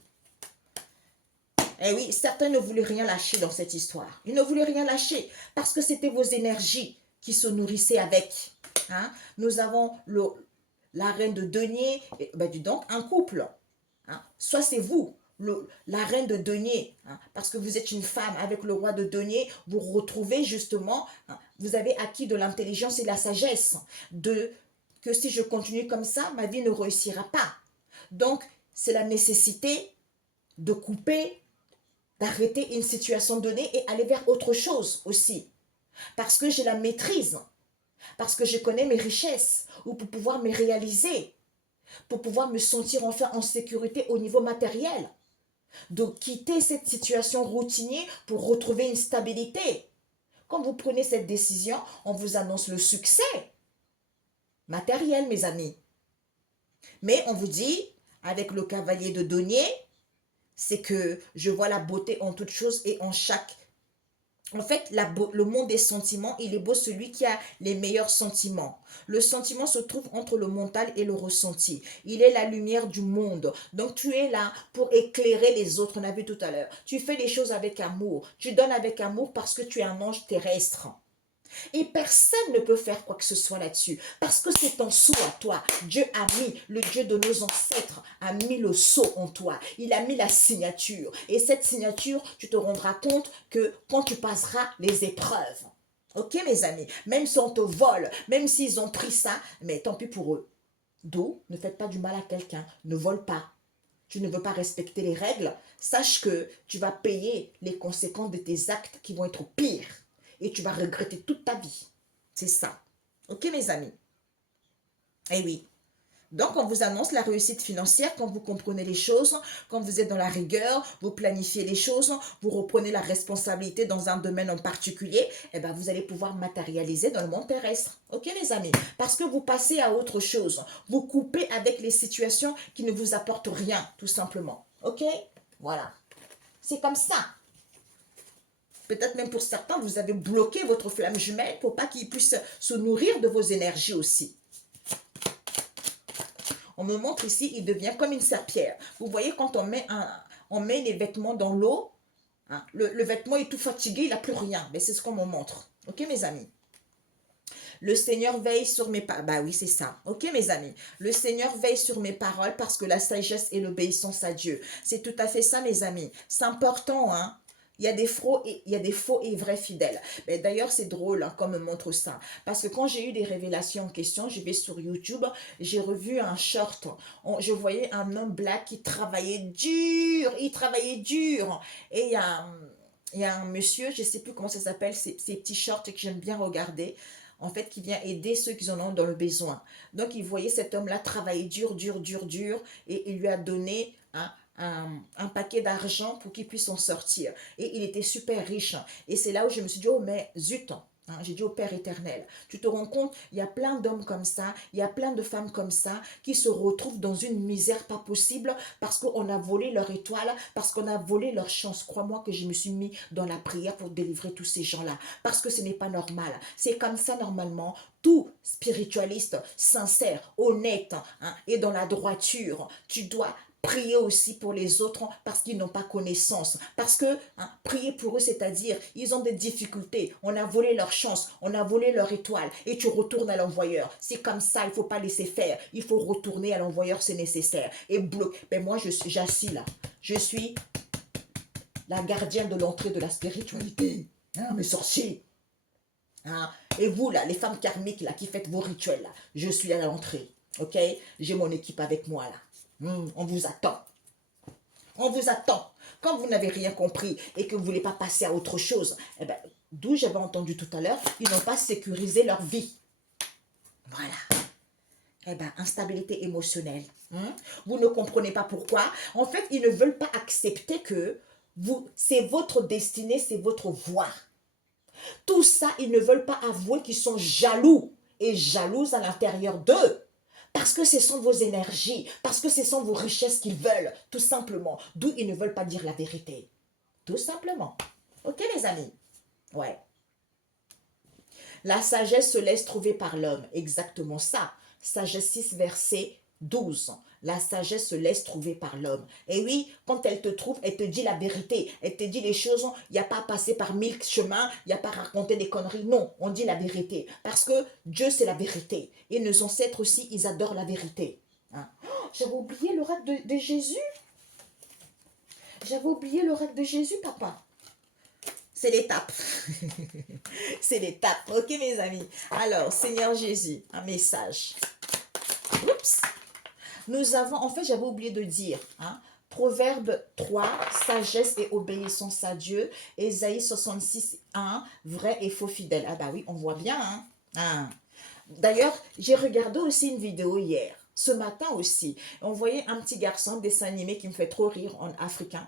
Eh oui, certains ne voulaient rien lâcher dans cette histoire. Ils ne voulaient rien lâcher parce que c'était vos énergies qui se nourrissaient avec. Hein? Nous avons la reine de denier, ben dis donc, un couple. Hein? Soit c'est vous, la reine de denier, hein? Parce que vous êtes une femme avec le roi de denier, vous retrouvez justement, hein? Vous avez acquis de l'intelligence et de la sagesse, que si je continue comme ça, ma vie ne réussira pas. Donc, c'est la nécessité de couper, d'arrêter une situation donnée et aller vers autre chose aussi. Parce que j'ai la maîtrise, parce que je connais mes richesses, ou pour pouvoir me réaliser, pour pouvoir me sentir enfin en sécurité au niveau matériel. De quitter cette situation routinière pour retrouver une stabilité. Quand vous prenez cette décision, on vous annonce le succès matériel, mes amis. Mais on vous dit, avec le cavalier de denier, c'est que je vois la beauté en toute chose et en chaque... En fait, le monde des sentiments, il est beau celui qui a les meilleurs sentiments. Le sentiment se trouve entre le mental et le ressenti. Il est la lumière du monde. Donc, tu es là pour éclairer les autres. On a vu tout à l'heure. Tu fais les choses avec amour. Tu donnes avec amour parce que tu es un ange terrestre. Et personne ne peut faire quoi que ce soit là-dessus. Parce que c'est en soi, toi. Dieu a mis, le Dieu de nos ancêtres, a mis le sceau en toi. Il a mis la signature. Et cette signature, tu te rendras compte que quand tu passeras les épreuves. Ok, mes amis? Même si on te vole, même s'ils ont pris ça, mais tant pis pour eux. D'où, ne faites pas du mal à quelqu'un. Ne vole pas. Tu ne veux pas respecter les règles. Sache que tu vas payer les conséquences de tes actes qui vont être pires. Et tu vas regretter toute ta vie. C'est ça. Ok, mes amis? Eh oui. Donc, on vous annonce la réussite financière quand vous comprenez les choses, quand vous êtes dans la rigueur, vous planifiez les choses, vous reprenez la responsabilité dans un domaine en particulier, et ben vous allez pouvoir matérialiser dans le monde terrestre. Ok, mes amis? Parce que vous passez à autre chose. Vous coupez avec les situations qui ne vous apportent rien, tout simplement. Ok? Voilà. C'est comme ça. Peut-être même pour certains, vous avez bloqué votre flamme jumelle pour pas qu'il puisse se nourrir de vos énergies aussi. On me montre ici, il devient comme une serpillère. Vous voyez, quand on met les vêtements dans l'eau, hein, le vêtement est tout fatigué, il n'a plus rien. Mais c'est ce qu'on me montre. Ok, mes amis? Le Seigneur veille sur mes paroles. Bah oui, c'est ça. Ok, mes amis? Le Seigneur veille sur mes paroles parce que la sagesse et l'obéissance à Dieu. C'est tout à fait ça, mes amis. C'est important, hein? Il y a des faux et vrais fidèles. Mais d'ailleurs, c'est drôle, hein, qu'on me montre ça. Parce que quand j'ai eu des révélations en question, je vais sur YouTube, j'ai revu un short. Je voyais un homme black qui travaillait dur. Il travaillait dur. Et il y a un monsieur, je ne sais plus comment ça s'appelle, ces petits shorts que j'aime bien regarder, en fait, qui vient aider ceux qui en ont dans le besoin. Donc, il voyait cet homme-là travailler dur, dur, dur, dur, et il lui a donné un paquet d'argent pour qu'il puisse en sortir. Et il était super riche. Et c'est là où je me suis dit, oh mais zut, hein, j'ai dit au Père éternel, tu te rends compte, il y a plein d'hommes comme ça, il y a plein de femmes comme ça qui se retrouvent dans une misère pas possible parce qu'on a volé leur étoile, parce qu'on a volé leur chance. Crois-moi que je me suis mis dans la prière pour délivrer tous ces gens-là parce que ce n'est pas normal. C'est comme ça normalement. Tout spiritualiste, sincère, honnête, hein, et dans la droiture, tu dois prier aussi pour les autres parce qu'ils n'ont pas connaissance. Parce que hein, prier pour eux, c'est-à-dire, ils ont des difficultés. On a volé leur chance, on a volé leur étoile et tu retournes à l'envoyeur. C'est comme ça, il ne faut pas laisser faire. Il faut retourner à l'envoyeur, c'est nécessaire. Et bloquer. Ben moi, j'assis là. Je suis la gardienne de l'entrée de la spiritualité. Hein, mes sorciers. Hein? Et vous, là, les femmes karmiques, là, qui faites vos rituels, là, je suis à l'entrée. Ok? J'ai mon équipe avec moi, là. On vous attend. On vous attend. Quand vous n'avez rien compris et que vous ne voulez pas passer à autre chose, eh ben, d'où j'avais entendu tout à l'heure, ils n'ont pas sécurisé leur vie. Voilà. Eh ben, instabilité émotionnelle. Vous ne comprenez pas pourquoi. En fait, ils ne veulent pas accepter que c'est votre destinée, c'est votre voie. Tout ça, ils ne veulent pas avouer qu'ils sont jaloux et jalouses à l'intérieur d'eux. Parce que ce sont vos énergies, parce que ce sont vos richesses qu'ils veulent, tout simplement. D'où ils ne veulent pas dire la vérité. Tout simplement. Ok, les amis? Ouais. La sagesse se laisse trouver par l'homme. Exactement ça. Sagesse 6, verset 12. La sagesse se laisse trouver par l'homme. Et oui, quand elle te trouve, elle te dit la vérité. Elle te dit les choses. Il n'y a pas à passer par 1000 chemins. Il n'y a pas à raconter des conneries. Non, on dit la vérité. Parce que Dieu, c'est la vérité. Et nos ancêtres aussi, ils adorent la vérité. Hein? Oh, j'avais oublié l'oracle de Jésus. J'avais oublié l'oracle de Jésus, papa. C'est l'étape. C'est l'étape. Ok, mes amis. Alors, Seigneur Jésus, un message. Oups. Nous avons, en fait, j'avais oublié de dire, hein, Proverbe 3, sagesse et obéissance à Dieu. Ésaïe 66, 1, vrai et faux fidèle. Ah bah oui, on voit bien. Hein. Ah. D'ailleurs, j'ai regardé aussi une vidéo hier, ce matin aussi. On voyait un petit garçon, dessin animé qui me fait trop rire en africain.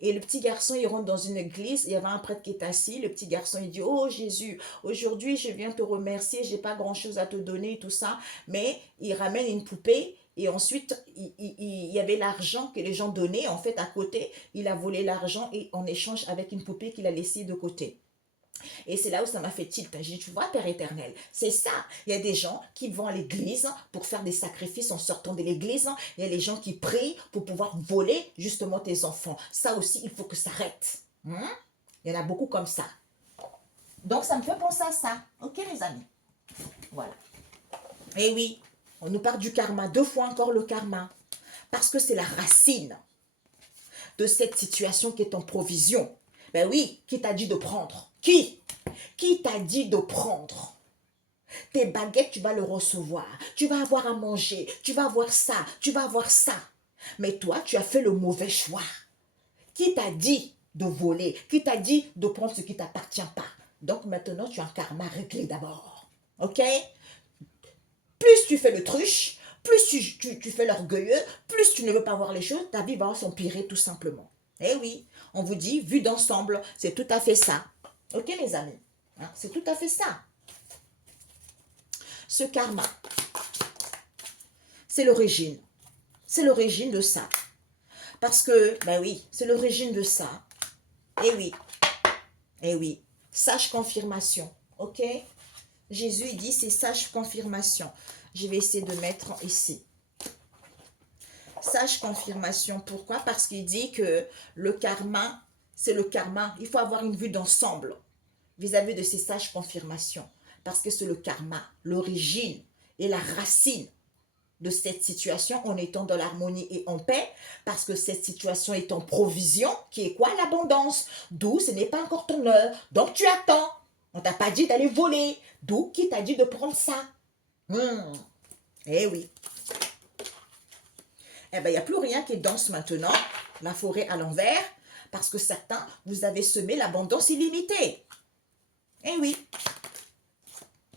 Et le petit garçon, il rentre dans une église, il y avait un prêtre qui est assis, le petit garçon, il dit, oh Jésus, aujourd'hui je viens te remercier, j'ai pas grand-chose à te donner, tout ça, mais il ramène une poupée, et ensuite, il y avait l'argent que les gens donnaient, en fait, à côté, il a volé l'argent, et en échange avec une poupée qu'il a laissée de côté. Et c'est là où ça m'a fait tilt. J'ai dit, tu vois, Père éternel, c'est ça. Il y a des gens qui vont à l'église pour faire des sacrifices en sortant de l'église. Il y a les gens qui prient pour pouvoir voler justement tes enfants. Ça aussi, il faut que ça arrête. Il y en a beaucoup comme ça. Donc, ça me fait penser à ça. Ok, les amis? Voilà. Et oui, on nous parle du karma. 2 fois encore le karma. Parce que c'est la racine de cette situation qui est en provision. Ben oui, qui t'a dit de prendre? Qui t'a dit de prendre? Tes baguettes, tu vas le recevoir. Tu vas avoir à manger. Tu vas avoir ça. Tu vas avoir ça. Mais toi, tu as fait le mauvais choix. Qui t'a dit de voler? Qui t'a dit de prendre ce qui ne t'appartient pas? Donc maintenant, tu as un karma réglé d'abord. Ok? Plus tu fais le truche, plus tu fais l'orgueilleux, plus tu ne veux pas voir les choses, ta vie va s'empirer tout simplement. Eh oui, on vous dit, vue d'ensemble, c'est tout à fait ça. Ok mes amis, hein, c'est tout à fait ça. Ce karma, c'est l'origine. C'est l'origine de ça. Parce que, ben oui, c'est l'origine de ça. Eh oui, eh oui, sage confirmation, ok? Jésus il dit c'est sage confirmation. Je vais essayer de mettre ici. Sage confirmation, pourquoi? Parce qu'il dit que le karma, c'est le karma. Il faut avoir une vue d'ensemble vis-à-vis de ces sages confirmations. Parce que c'est le karma, l'origine et la racine de cette situation en étant dans l'harmonie et en paix, parce que cette situation est en provision, qui est quoi? L'abondance. D'où ce n'est pas encore ton heure. Donc tu attends. On t'a pas dit d'aller voler. D'où qui t'a dit de prendre ça? Eh oui. Eh bien, il n'y a plus rien qui est dense maintenant. La forêt à l'envers. Parce que certains, vous avez semé l'abondance illimitée. Eh oui.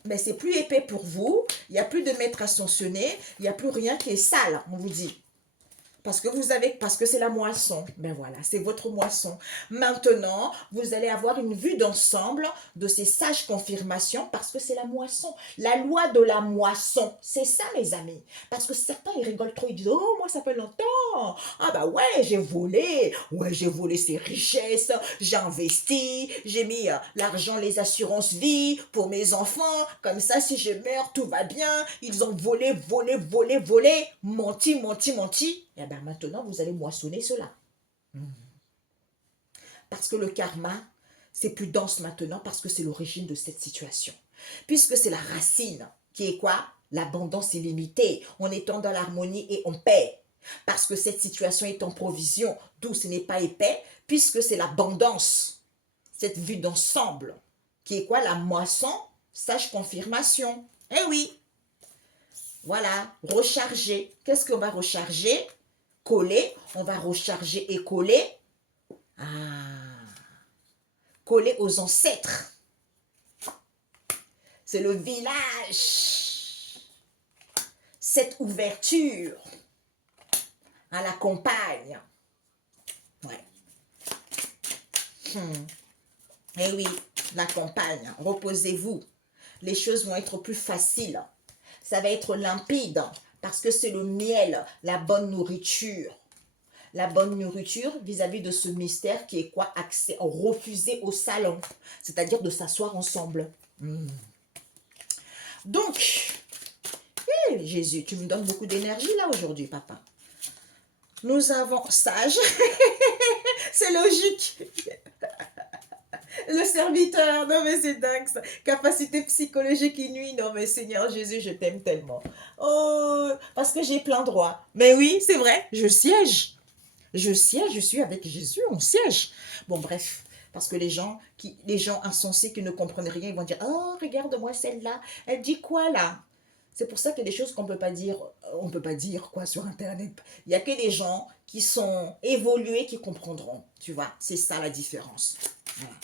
Mais c'est plus épais pour vous. Il n'y a plus de maître ascensionné. Il n'y a plus rien qui est sale, on vous dit. Parce que c'est la moisson. Ben voilà, c'est votre moisson. Maintenant, vous allez avoir une vue d'ensemble de ces sages confirmations parce que c'est la moisson. La loi de la moisson. C'est ça, mes amis. Parce que certains, ils rigolent trop. Ils disent, oh, moi, ça fait longtemps. Ah bah ouais, j'ai volé. Ouais, j'ai volé ces richesses. J'ai investi. J'ai mis l'argent, les assurances vie pour mes enfants. Comme ça, si je meurs, tout va bien. Ils ont volé, volé, volé, volé. Menti, menti, menti. Et bien maintenant, vous allez moissonner cela. Parce que le karma, c'est plus dense maintenant parce que c'est l'origine de cette situation. Puisque c'est la racine qui est quoi? L'abondance illimitée, en étant dans l'harmonie et en paix. Parce que cette situation est en provision, d'où ce n'est pas épais, puisque c'est l'abondance, cette vue d'ensemble, qui est quoi? La moisson, sage confirmation. Eh oui, voilà, recharger. Qu'est-ce qu'on va recharger? Coller, on va recharger et coller. Ah, coller aux ancêtres. C'est le village. Cette ouverture à la campagne. Ouais. Eh oui, la campagne. Reposez-vous. Les choses vont être plus faciles. Ça va être limpide parce que c'est le miel, la bonne nourriture. La bonne nourriture vis-à-vis de ce mystère qui est quoi? Accès, refuser au salon, c'est-à-dire de s'asseoir ensemble. Donc, Jésus, tu me donnes beaucoup d'énergie là aujourd'hui, papa. Nous avons sage, c'est logique. Le serviteur, non mais c'est dingue ça. Capacité psychologique inouïe, non mais Seigneur Jésus, je t'aime tellement. Oh, parce que j'ai plein droit. Mais oui, c'est vrai, je siège. Je siège, je suis avec Jésus, on siège. Bon, bref, parce que les gens insensés qui ne comprennent rien, ils vont dire, oh, regarde-moi celle-là, elle dit quoi là? C'est pour ça qu'il y a des choses qu'on ne peut pas dire, on peut pas dire quoi sur Internet. Il n'y a que des gens qui sont évolués qui comprendront, tu vois, c'est ça la différence. Voilà.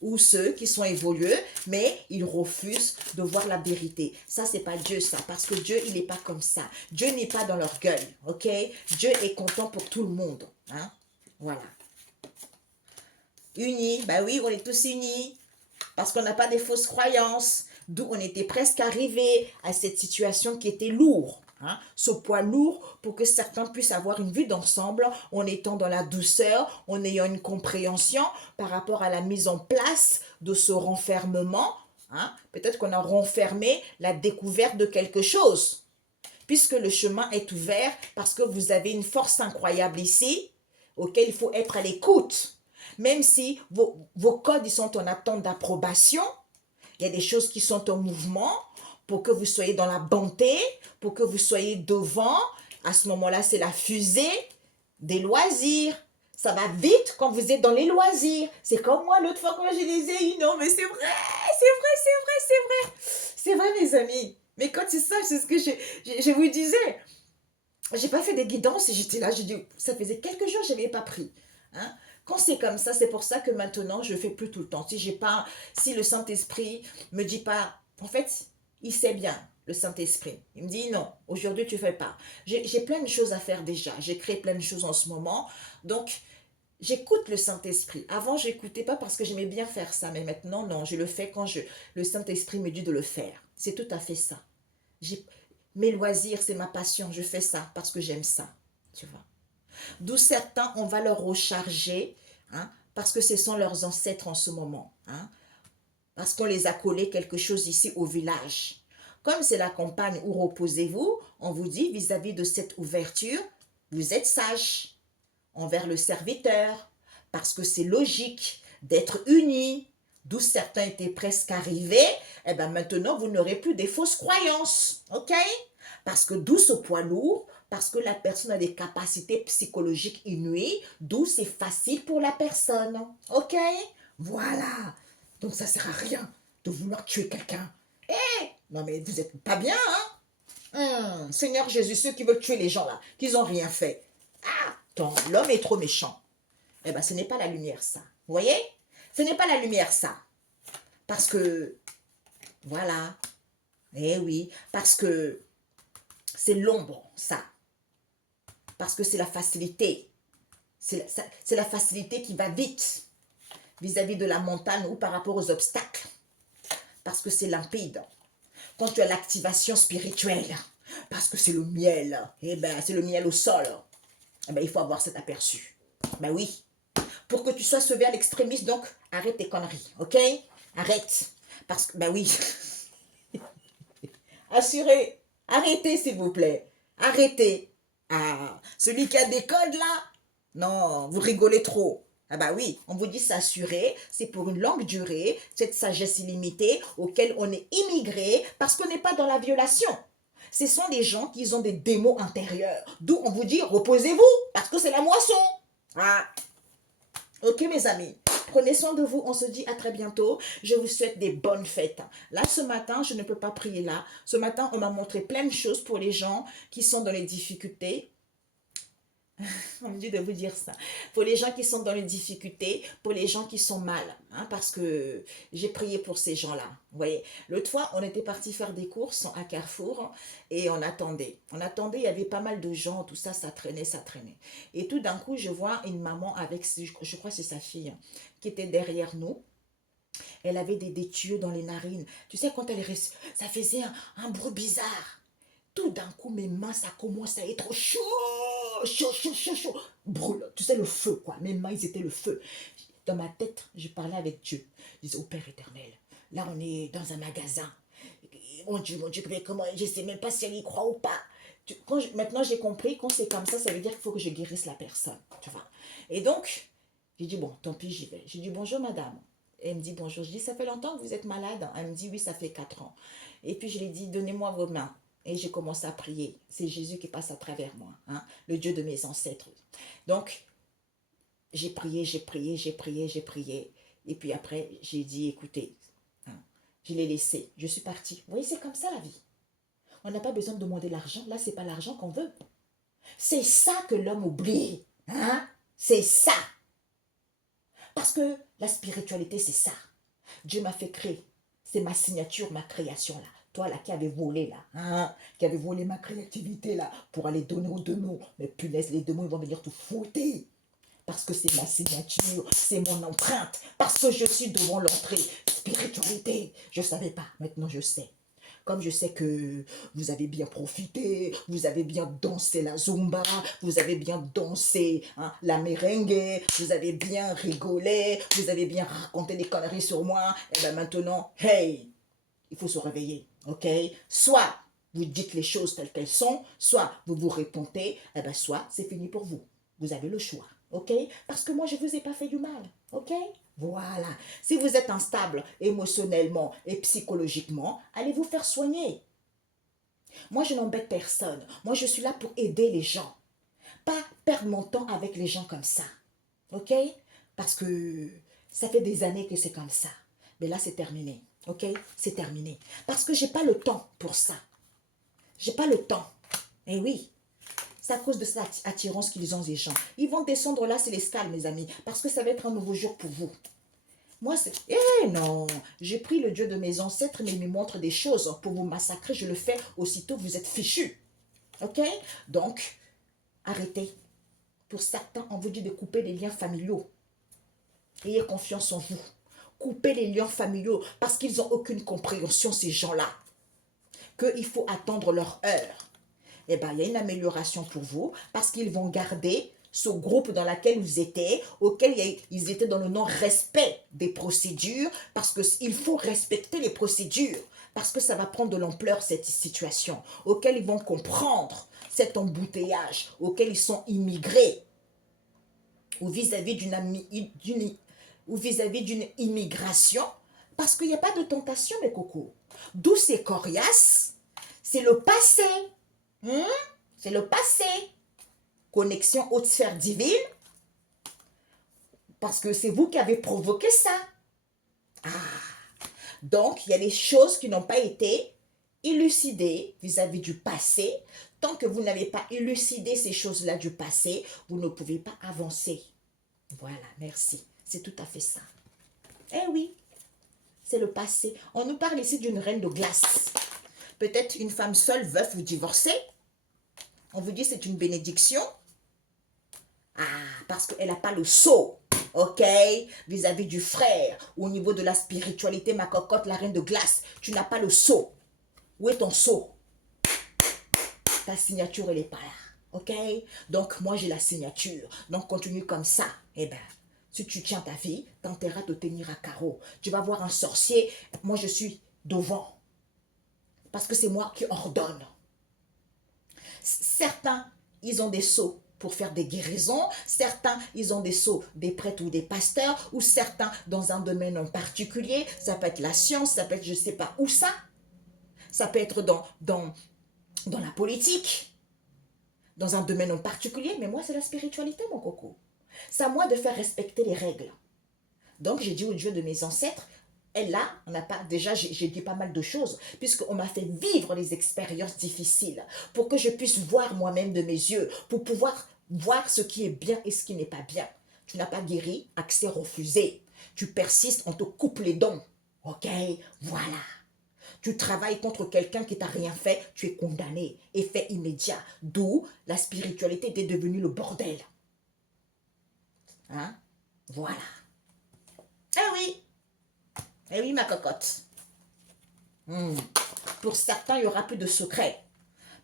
Ou ceux qui sont évolués, mais ils refusent de voir la vérité. Ça, c'est pas Dieu, ça. Parce que Dieu, il n'est pas comme ça. Dieu n'est pas dans l'orgueil, ok? Dieu est content pour tout le monde. Hein? Voilà. Unis, bah oui, on est tous unis. Parce qu'on n'a pas des fausses croyances. D'où on était presque arrivé à cette situation qui était lourde. Hein, ce poids lourd pour que certains puissent avoir une vue d'ensemble en étant dans la douceur, en ayant une compréhension par rapport à la mise en place de ce renfermement. Hein, peut-être qu'on a renfermé la découverte de quelque chose, puisque le chemin est ouvert parce que vous avez une force incroyable ici, auquel il faut être à l'écoute. Même si vos codes ils sont en attente d'approbation, il y a des choses qui sont en mouvement, pour que vous soyez dans la bonté, pour que vous soyez devant. À ce moment-là, c'est la fusée des loisirs. Ça va vite quand vous êtes dans les loisirs. C'est comme moi, l'autre fois, quand je disais, non, mais c'est vrai, c'est vrai, c'est vrai, c'est vrai. C'est vrai, mes amis. Mais quand c'est ça, c'est ce que je vous disais. J'ai pas fait des guidances et j'étais là, j'ai dit, ça faisait quelques jours, je n'avais pas pris. Hein? Quand c'est comme ça, c'est pour ça que maintenant, je ne fais plus tout le temps. Si le Saint-Esprit me dit pas, en fait, il sait bien. le Saint-Esprit. Il me dit non, aujourd'hui tu ne fais pas. J'ai plein de choses à faire déjà. J'ai créé plein de choses en ce moment. Donc, j'écoute le Saint-Esprit. Avant, je n'écoutais pas parce que j'aimais bien faire ça. Mais maintenant, non, je le fais quand le Saint-Esprit me dit de le faire. C'est tout à fait ça. J'ai, mes loisirs, c'est ma passion. Je fais ça parce que j'aime ça. Tu vois. D'où certains, on va leur recharger, hein, parce que ce sont leurs ancêtres en ce moment. Hein, parce qu'on les a collés quelque chose ici au village. Comme c'est la campagne où reposez-vous, on vous dit vis-à-vis de cette ouverture, vous êtes sage envers le serviteur, parce que c'est logique d'être unis. D'où certains étaient presque arrivés, et bien maintenant vous n'aurez plus des fausses croyances, ok? Parce que d'où ce poids lourd, parce que la personne a des capacités psychologiques inouïes, d'où c'est facile pour la personne, ok? Voilà. Donc ça sert à rien de vouloir tuer quelqu'un. Non mais vous êtes pas bien, hein? Seigneur Jésus, ceux qui veulent tuer les gens là, qu'ils n'ont rien fait. Ah, attends, l'homme est trop méchant. Eh bien, ce n'est pas la lumière, ça. Vous voyez? Ce n'est pas la lumière, ça. Parce que, voilà. Eh oui, parce que c'est l'ombre, ça. Parce que c'est la facilité. C'est la facilité qui va vite vis-à-vis de la montagne ou par rapport aux obstacles. Parce que c'est limpide. Quand tu as l'activation spirituelle, parce que c'est le miel, eh bien, c'est le miel au sol, eh bien, il faut avoir cet aperçu. Ben oui. Pour que tu sois sauvé à l'extrémiste, donc arrête tes conneries, ok? Arrête. Parce que, ben oui. Assurez. Arrêtez, s'il vous plaît. Arrêtez. Ah, celui qui a des codes là, non, vous rigolez trop. Ah bah oui, on vous dit s'assurer, c'est pour une longue durée, cette sagesse illimitée auquel on est immigré parce qu'on n'est pas dans la violation. Ce sont des gens qui ont des démons intérieurs. D'où on vous dit reposez-vous parce que c'est la moisson. Ah, ok mes amis, prenez soin de vous, on se dit à très bientôt. Je vous souhaite des bonnes fêtes. Là ce matin, je ne peux pas prier là. Ce matin, on m'a montré plein de choses pour les gens qui sont dans les difficultés. On me dit de vous dire ça. Pour les gens qui sont dans les difficultés, pour les gens qui sont mal, hein, parce que j'ai prié pour ces gens-là. Vous voyez, l'autre fois, on était parti faire des courses à Carrefour et on attendait. On attendait, il y avait pas mal de gens, tout ça, ça traînait, ça traînait. Et tout d'un coup, je vois une maman avec, je crois que c'est sa fille, hein, qui était derrière nous. Elle avait des tuyaux dans les narines. Tu sais, quand ça faisait un bruit bizarre. Tout d'un coup, mes mains, ça commence à être chaud, chaud, chaud, chaud, chaud. Brûle. Tu sais, le feu, quoi. Mes mains, ils étaient le feu. Dans ma tête, je parlais avec Dieu. Je disais, oh Père éternel, là, on est dans un magasin. Mon Dieu, mais comment, je ne sais même pas si elle y croit ou pas. Maintenant, j'ai compris, quand c'est comme ça veut dire qu'il faut que je guérisse la personne, tu vois. Et donc, j'ai dit, bon, tant pis, j'y vais. J'ai dit, bonjour, madame. Et elle me dit, bonjour. Je dis, ça fait longtemps que vous êtes malade? Elle me dit, oui, ça fait 4 ans. Et puis, je lui ai dit, donnez-moi vos mains. Et j'ai commencé à prier. C'est Jésus qui passe à travers moi, hein, le Dieu de mes ancêtres. Donc, j'ai prié, j'ai prié, j'ai prié, j'ai prié. Et puis après, j'ai dit, écoutez, hein, je l'ai laissé. Je suis partie. Vous voyez, c'est comme ça la vie. On n'a pas besoin de demander l'argent. Là, c'est pas l'argent qu'on veut. C'est ça que l'homme oublie. Hein? C'est ça. Parce que la spiritualité, c'est ça. Dieu m'a fait créer. C'est ma signature, ma création là. Toi là qui avais volé là, hein, qui avait volé ma créativité là, pour aller donner aux démons. Mais punaise, les démons ils vont venir te fouetter. Parce que c'est ma signature, c'est mon empreinte. Parce que je suis devant l'entrée. Spiritualité. Je ne savais pas, maintenant je sais. Comme je sais que vous avez bien profité, vous avez bien dansé la zumba, vous avez bien dansé hein, la merengue, vous avez bien rigolé, vous avez bien raconté des conneries sur moi, et bien maintenant, hey, il faut se réveiller, ok? Soit vous dites les choses telles qu'elles sont, soit vous vous répondez, et bien soit c'est fini pour vous. Vous avez le choix, ok? Parce que moi, je ne vous ai pas fait du mal, ok? Voilà. Si vous êtes instable émotionnellement et psychologiquement, allez vous faire soigner. Moi, je n'embête personne. Moi, je suis là pour aider les gens. Pas perdre mon temps avec les gens comme ça. Ok? Parce que ça fait des années que c'est comme ça. Mais là, c'est terminé. Ok? C'est terminé. Parce que j'ai pas le temps pour ça. J'ai pas le temps. Eh oui. C'est à cause de cette attirance qu'ils ont les gens. Ils vont descendre là, c'est l'escale, mes amis. Parce que ça va être un nouveau jour pour vous. Moi, c'est... Eh non, j'ai pris le Dieu de mes ancêtres, mais il me montre des choses. Pour vous massacrer, je le fais aussitôt que vous êtes fichus. Ok? Donc, arrêtez. Pour certains, on vous dit de couper les liens familiaux. Ayez confiance en vous. Coupez les liens familiaux parce qu'ils n'ont aucune compréhension, ces gens-là. Qu'il faut attendre leur heure. Eh bien, il y a une amélioration pour vous parce qu'ils vont garder ce groupe dans lequel vous étiez, auquel ils étaient dans le non-respect des procédures, parce qu'il faut respecter les procédures, parce que ça va prendre de l'ampleur, cette situation, auquel ils vont comprendre cet embouteillage, auquel ils sont immigrés, ou vis-à-vis d'une immigration, parce qu'il n'y a pas de tentation, mes cocos. D'où c'est coriace, c'est le passé. C'est le passé. Connexion haute sphère divine, parce que c'est vous qui avez provoqué ça. Donc, il y a des choses qui n'ont pas été élucidées vis-à-vis du passé. Tant que vous n'avez pas élucidé ces choses-là du passé, vous ne pouvez pas avancer. Voilà, merci. C'est tout à fait ça. Eh oui, c'est le passé. On nous parle ici d'une reine de glace. Peut-être une femme seule, veuve ou divorcée. On vous dit c'est une bénédiction. Parce qu'elle n'a pas le sceau, ok, vis-à-vis du frère, au niveau de la spiritualité, ma cocotte, la reine de glace, tu n'as pas le sceau. Où est ton sceau? Ta signature, elle n'est pas là, ok? Donc, moi, j'ai la signature. Donc, continue comme ça. Eh bien, si tu tiens ta vie, t'intérêt de tenir à carreau. Tu vas voir un sorcier, moi, je suis devant. Parce que c'est moi qui ordonne. Certains, ils ont des sceaux pour faire des guérisons. Certains, ils ont des sceaux des prêtres ou des pasteurs. Ou certains, dans un domaine en particulier. Ça peut être la science, ça peut être je ne sais pas où ça. Ça peut être dans la politique. Dans un domaine en particulier. Mais moi, c'est la spiritualité, mon coco. C'est à moi de faire respecter les règles. Donc, j'ai dit au Dieu de mes ancêtres, et là, on n'a pas, déjà, j'ai dit pas mal de choses, puisqu'on m'a fait vivre des expériences difficiles, pour que je puisse voir moi-même de mes yeux, pour pouvoir voir ce qui est bien et ce qui n'est pas bien. Tu n'as pas guéri, accès refusé. Tu persistes, on te coupe les dents. Ok, voilà. Tu travailles contre quelqu'un qui t'a rien fait, tu es condamné. Effet immédiat. D'où la spiritualité était devenue le bordel. Hein? Voilà. Eh oui. Eh oui, ma cocotte. Pour certains, il n'y aura plus de secret.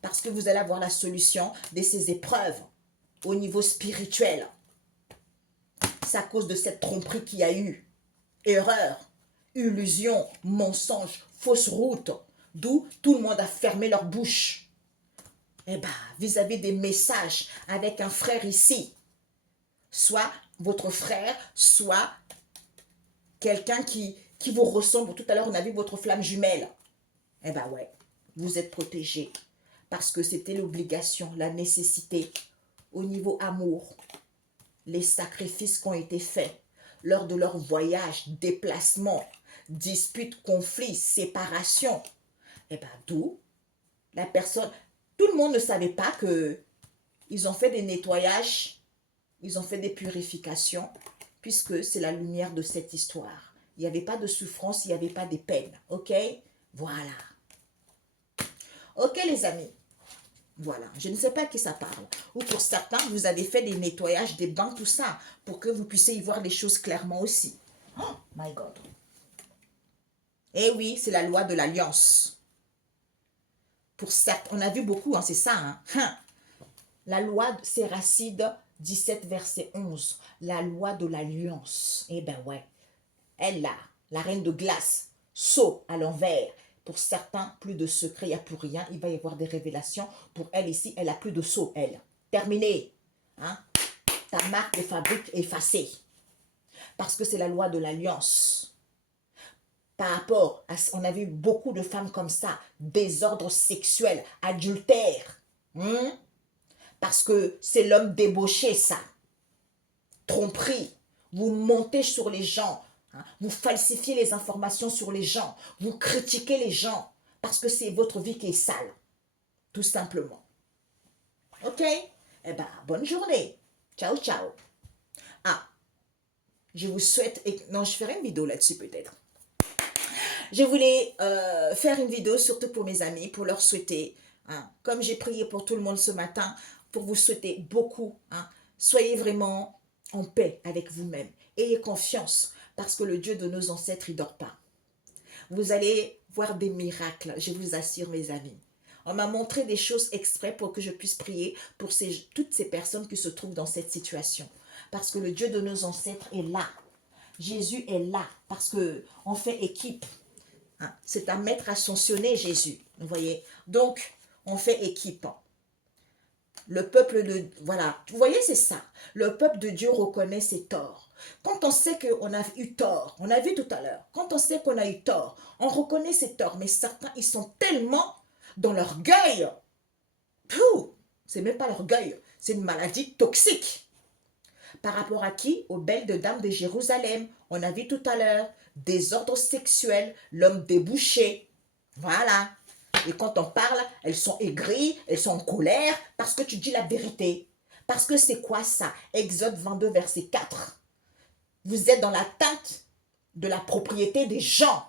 Parce que vous allez avoir la solution de ces épreuves au niveau spirituel. C'est à cause de cette tromperie qu'il y a eu. Erreur, illusion, mensonge, fausse route. D'où tout le monde a fermé leur bouche. Eh bien, vis-à-vis des messages avec un frère ici, soit votre frère, soit quelqu'un qui vous ressemble. Tout à l'heure, on a vu votre flamme jumelle. Eh bien, ouais, vous êtes protégés. Parce que c'était l'obligation, la nécessité. Au niveau amour, les sacrifices qui ont été faits lors de leur voyage, déplacement, disputes, conflits, séparation. Eh bien, d'où la personne... Tout le monde ne savait pas que ils ont fait des nettoyages, ils ont fait des purifications, puisque c'est la lumière de cette histoire. Il n'y avait pas de souffrance, il n'y avait pas de peine. Ok? Voilà. Ok, les amis. Voilà. Je ne sais pas à qui ça parle. Ou pour certains, vous avez fait des nettoyages, des bains, tout ça, pour que vous puissiez y voir les choses clairement aussi. Oh, my God. Eh oui, c'est la loi de l'alliance. Pour certains, on a vu beaucoup, hein, c'est ça. Hein? La loi, c'est Racide 17, verset 11. La loi de l'alliance. Eh ben ouais. Elle là, la reine de glace, saut à l'envers. Pour certains, plus de secrets, il n'y a plus rien. Il va y avoir des révélations. Pour elle ici, elle a plus de saut, elle. Terminé. Hein? Ta marque de fabrique effacée. Parce que c'est la loi de l'alliance. Par rapport à... On a vu beaucoup de femmes comme ça. Désordre sexuel, adultère. Parce que c'est l'homme débauché, ça. Tromperie. Vous montez sur les gens. Vous falsifiez les informations sur les gens. Vous critiquez les gens. Parce que c'est votre vie qui est sale. Tout simplement. Ok? Eh bien, bonne journée. Ciao, ciao. Ah, Je vous souhaite... Non, je ferai une vidéo là-dessus peut-être. Je voulais faire une vidéo surtout pour mes amis, pour leur souhaiter, hein, comme j'ai prié pour tout le monde ce matin, pour vous souhaiter beaucoup. Hein, soyez vraiment en paix avec vous-même. Ayez confiance, parce que le Dieu de nos ancêtres, il ne dort pas. Vous allez voir des miracles, je vous assure mes amis. On m'a montré des choses exprès pour que je puisse prier pour toutes ces personnes qui se trouvent dans cette situation. Parce que le Dieu de nos ancêtres est là. Jésus est là parce qu'on fait équipe. Hein, c'est un maître ascensionné, Jésus. Vous voyez? Donc, on fait équipe. Le peuple de... Voilà, vous voyez, c'est ça. Le peuple de Dieu reconnaît ses torts. Quand on sait qu'on a eu tort, on a vu tout à l'heure, quand on sait qu'on a eu tort, on reconnaît ses torts, mais certains, ils sont tellement dans l'orgueil. C'est même pas l'orgueil, c'est une maladie toxique. Par rapport à qui? Aux belles de dames de Jérusalem. On a vu tout à l'heure, désordre sexuel, l'homme débouché. Voilà. Et quand on parle, elles sont aigries, elles sont en colère parce que tu dis la vérité. Parce que c'est quoi ça? Exode 22, verset 4. Vous êtes dans l'atteinte de la propriété des gens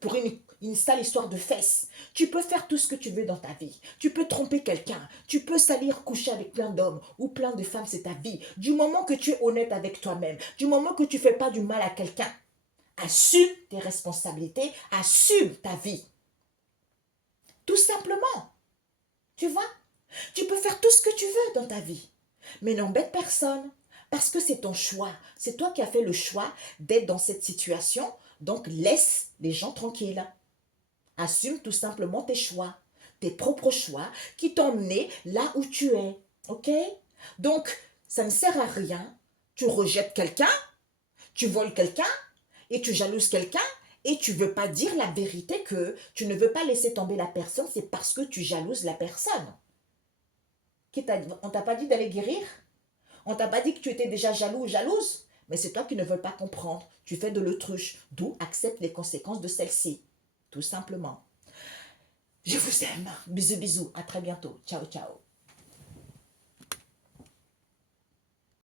pour une sale histoire de fesses. Tu peux faire tout ce que tu veux dans ta vie. Tu peux tromper quelqu'un. Tu peux salir, coucher avec plein d'hommes ou plein de femmes, c'est ta vie. Du moment que tu es honnête avec toi-même, du moment que tu ne fais pas du mal à quelqu'un, assume tes responsabilités, assume ta vie. Tout simplement. Tu vois? Tu peux faire tout ce que tu veux dans ta vie, mais n'embête personne. Parce que c'est ton choix. C'est toi qui as fait le choix d'être dans cette situation. Donc, laisse les gens tranquilles. Assume tout simplement tes choix. Tes propres choix qui t'ont mené là où tu es. OK? Donc, ça ne sert à rien. Tu rejettes quelqu'un, tu voles quelqu'un et tu jalouses quelqu'un et tu ne veux pas dire la vérité que tu ne veux pas laisser tomber la personne, c'est parce que tu jalouses la personne. On ne t'a pas dit d'aller guérir? On ne t'a pas dit que tu étais déjà jaloux ou jalouse? Mais c'est toi qui ne veux pas comprendre. Tu fais de l'autruche, d'où accepte les conséquences de celle-ci. Tout simplement. Je vous aime. Bisous, bisous. À très bientôt. Ciao, ciao.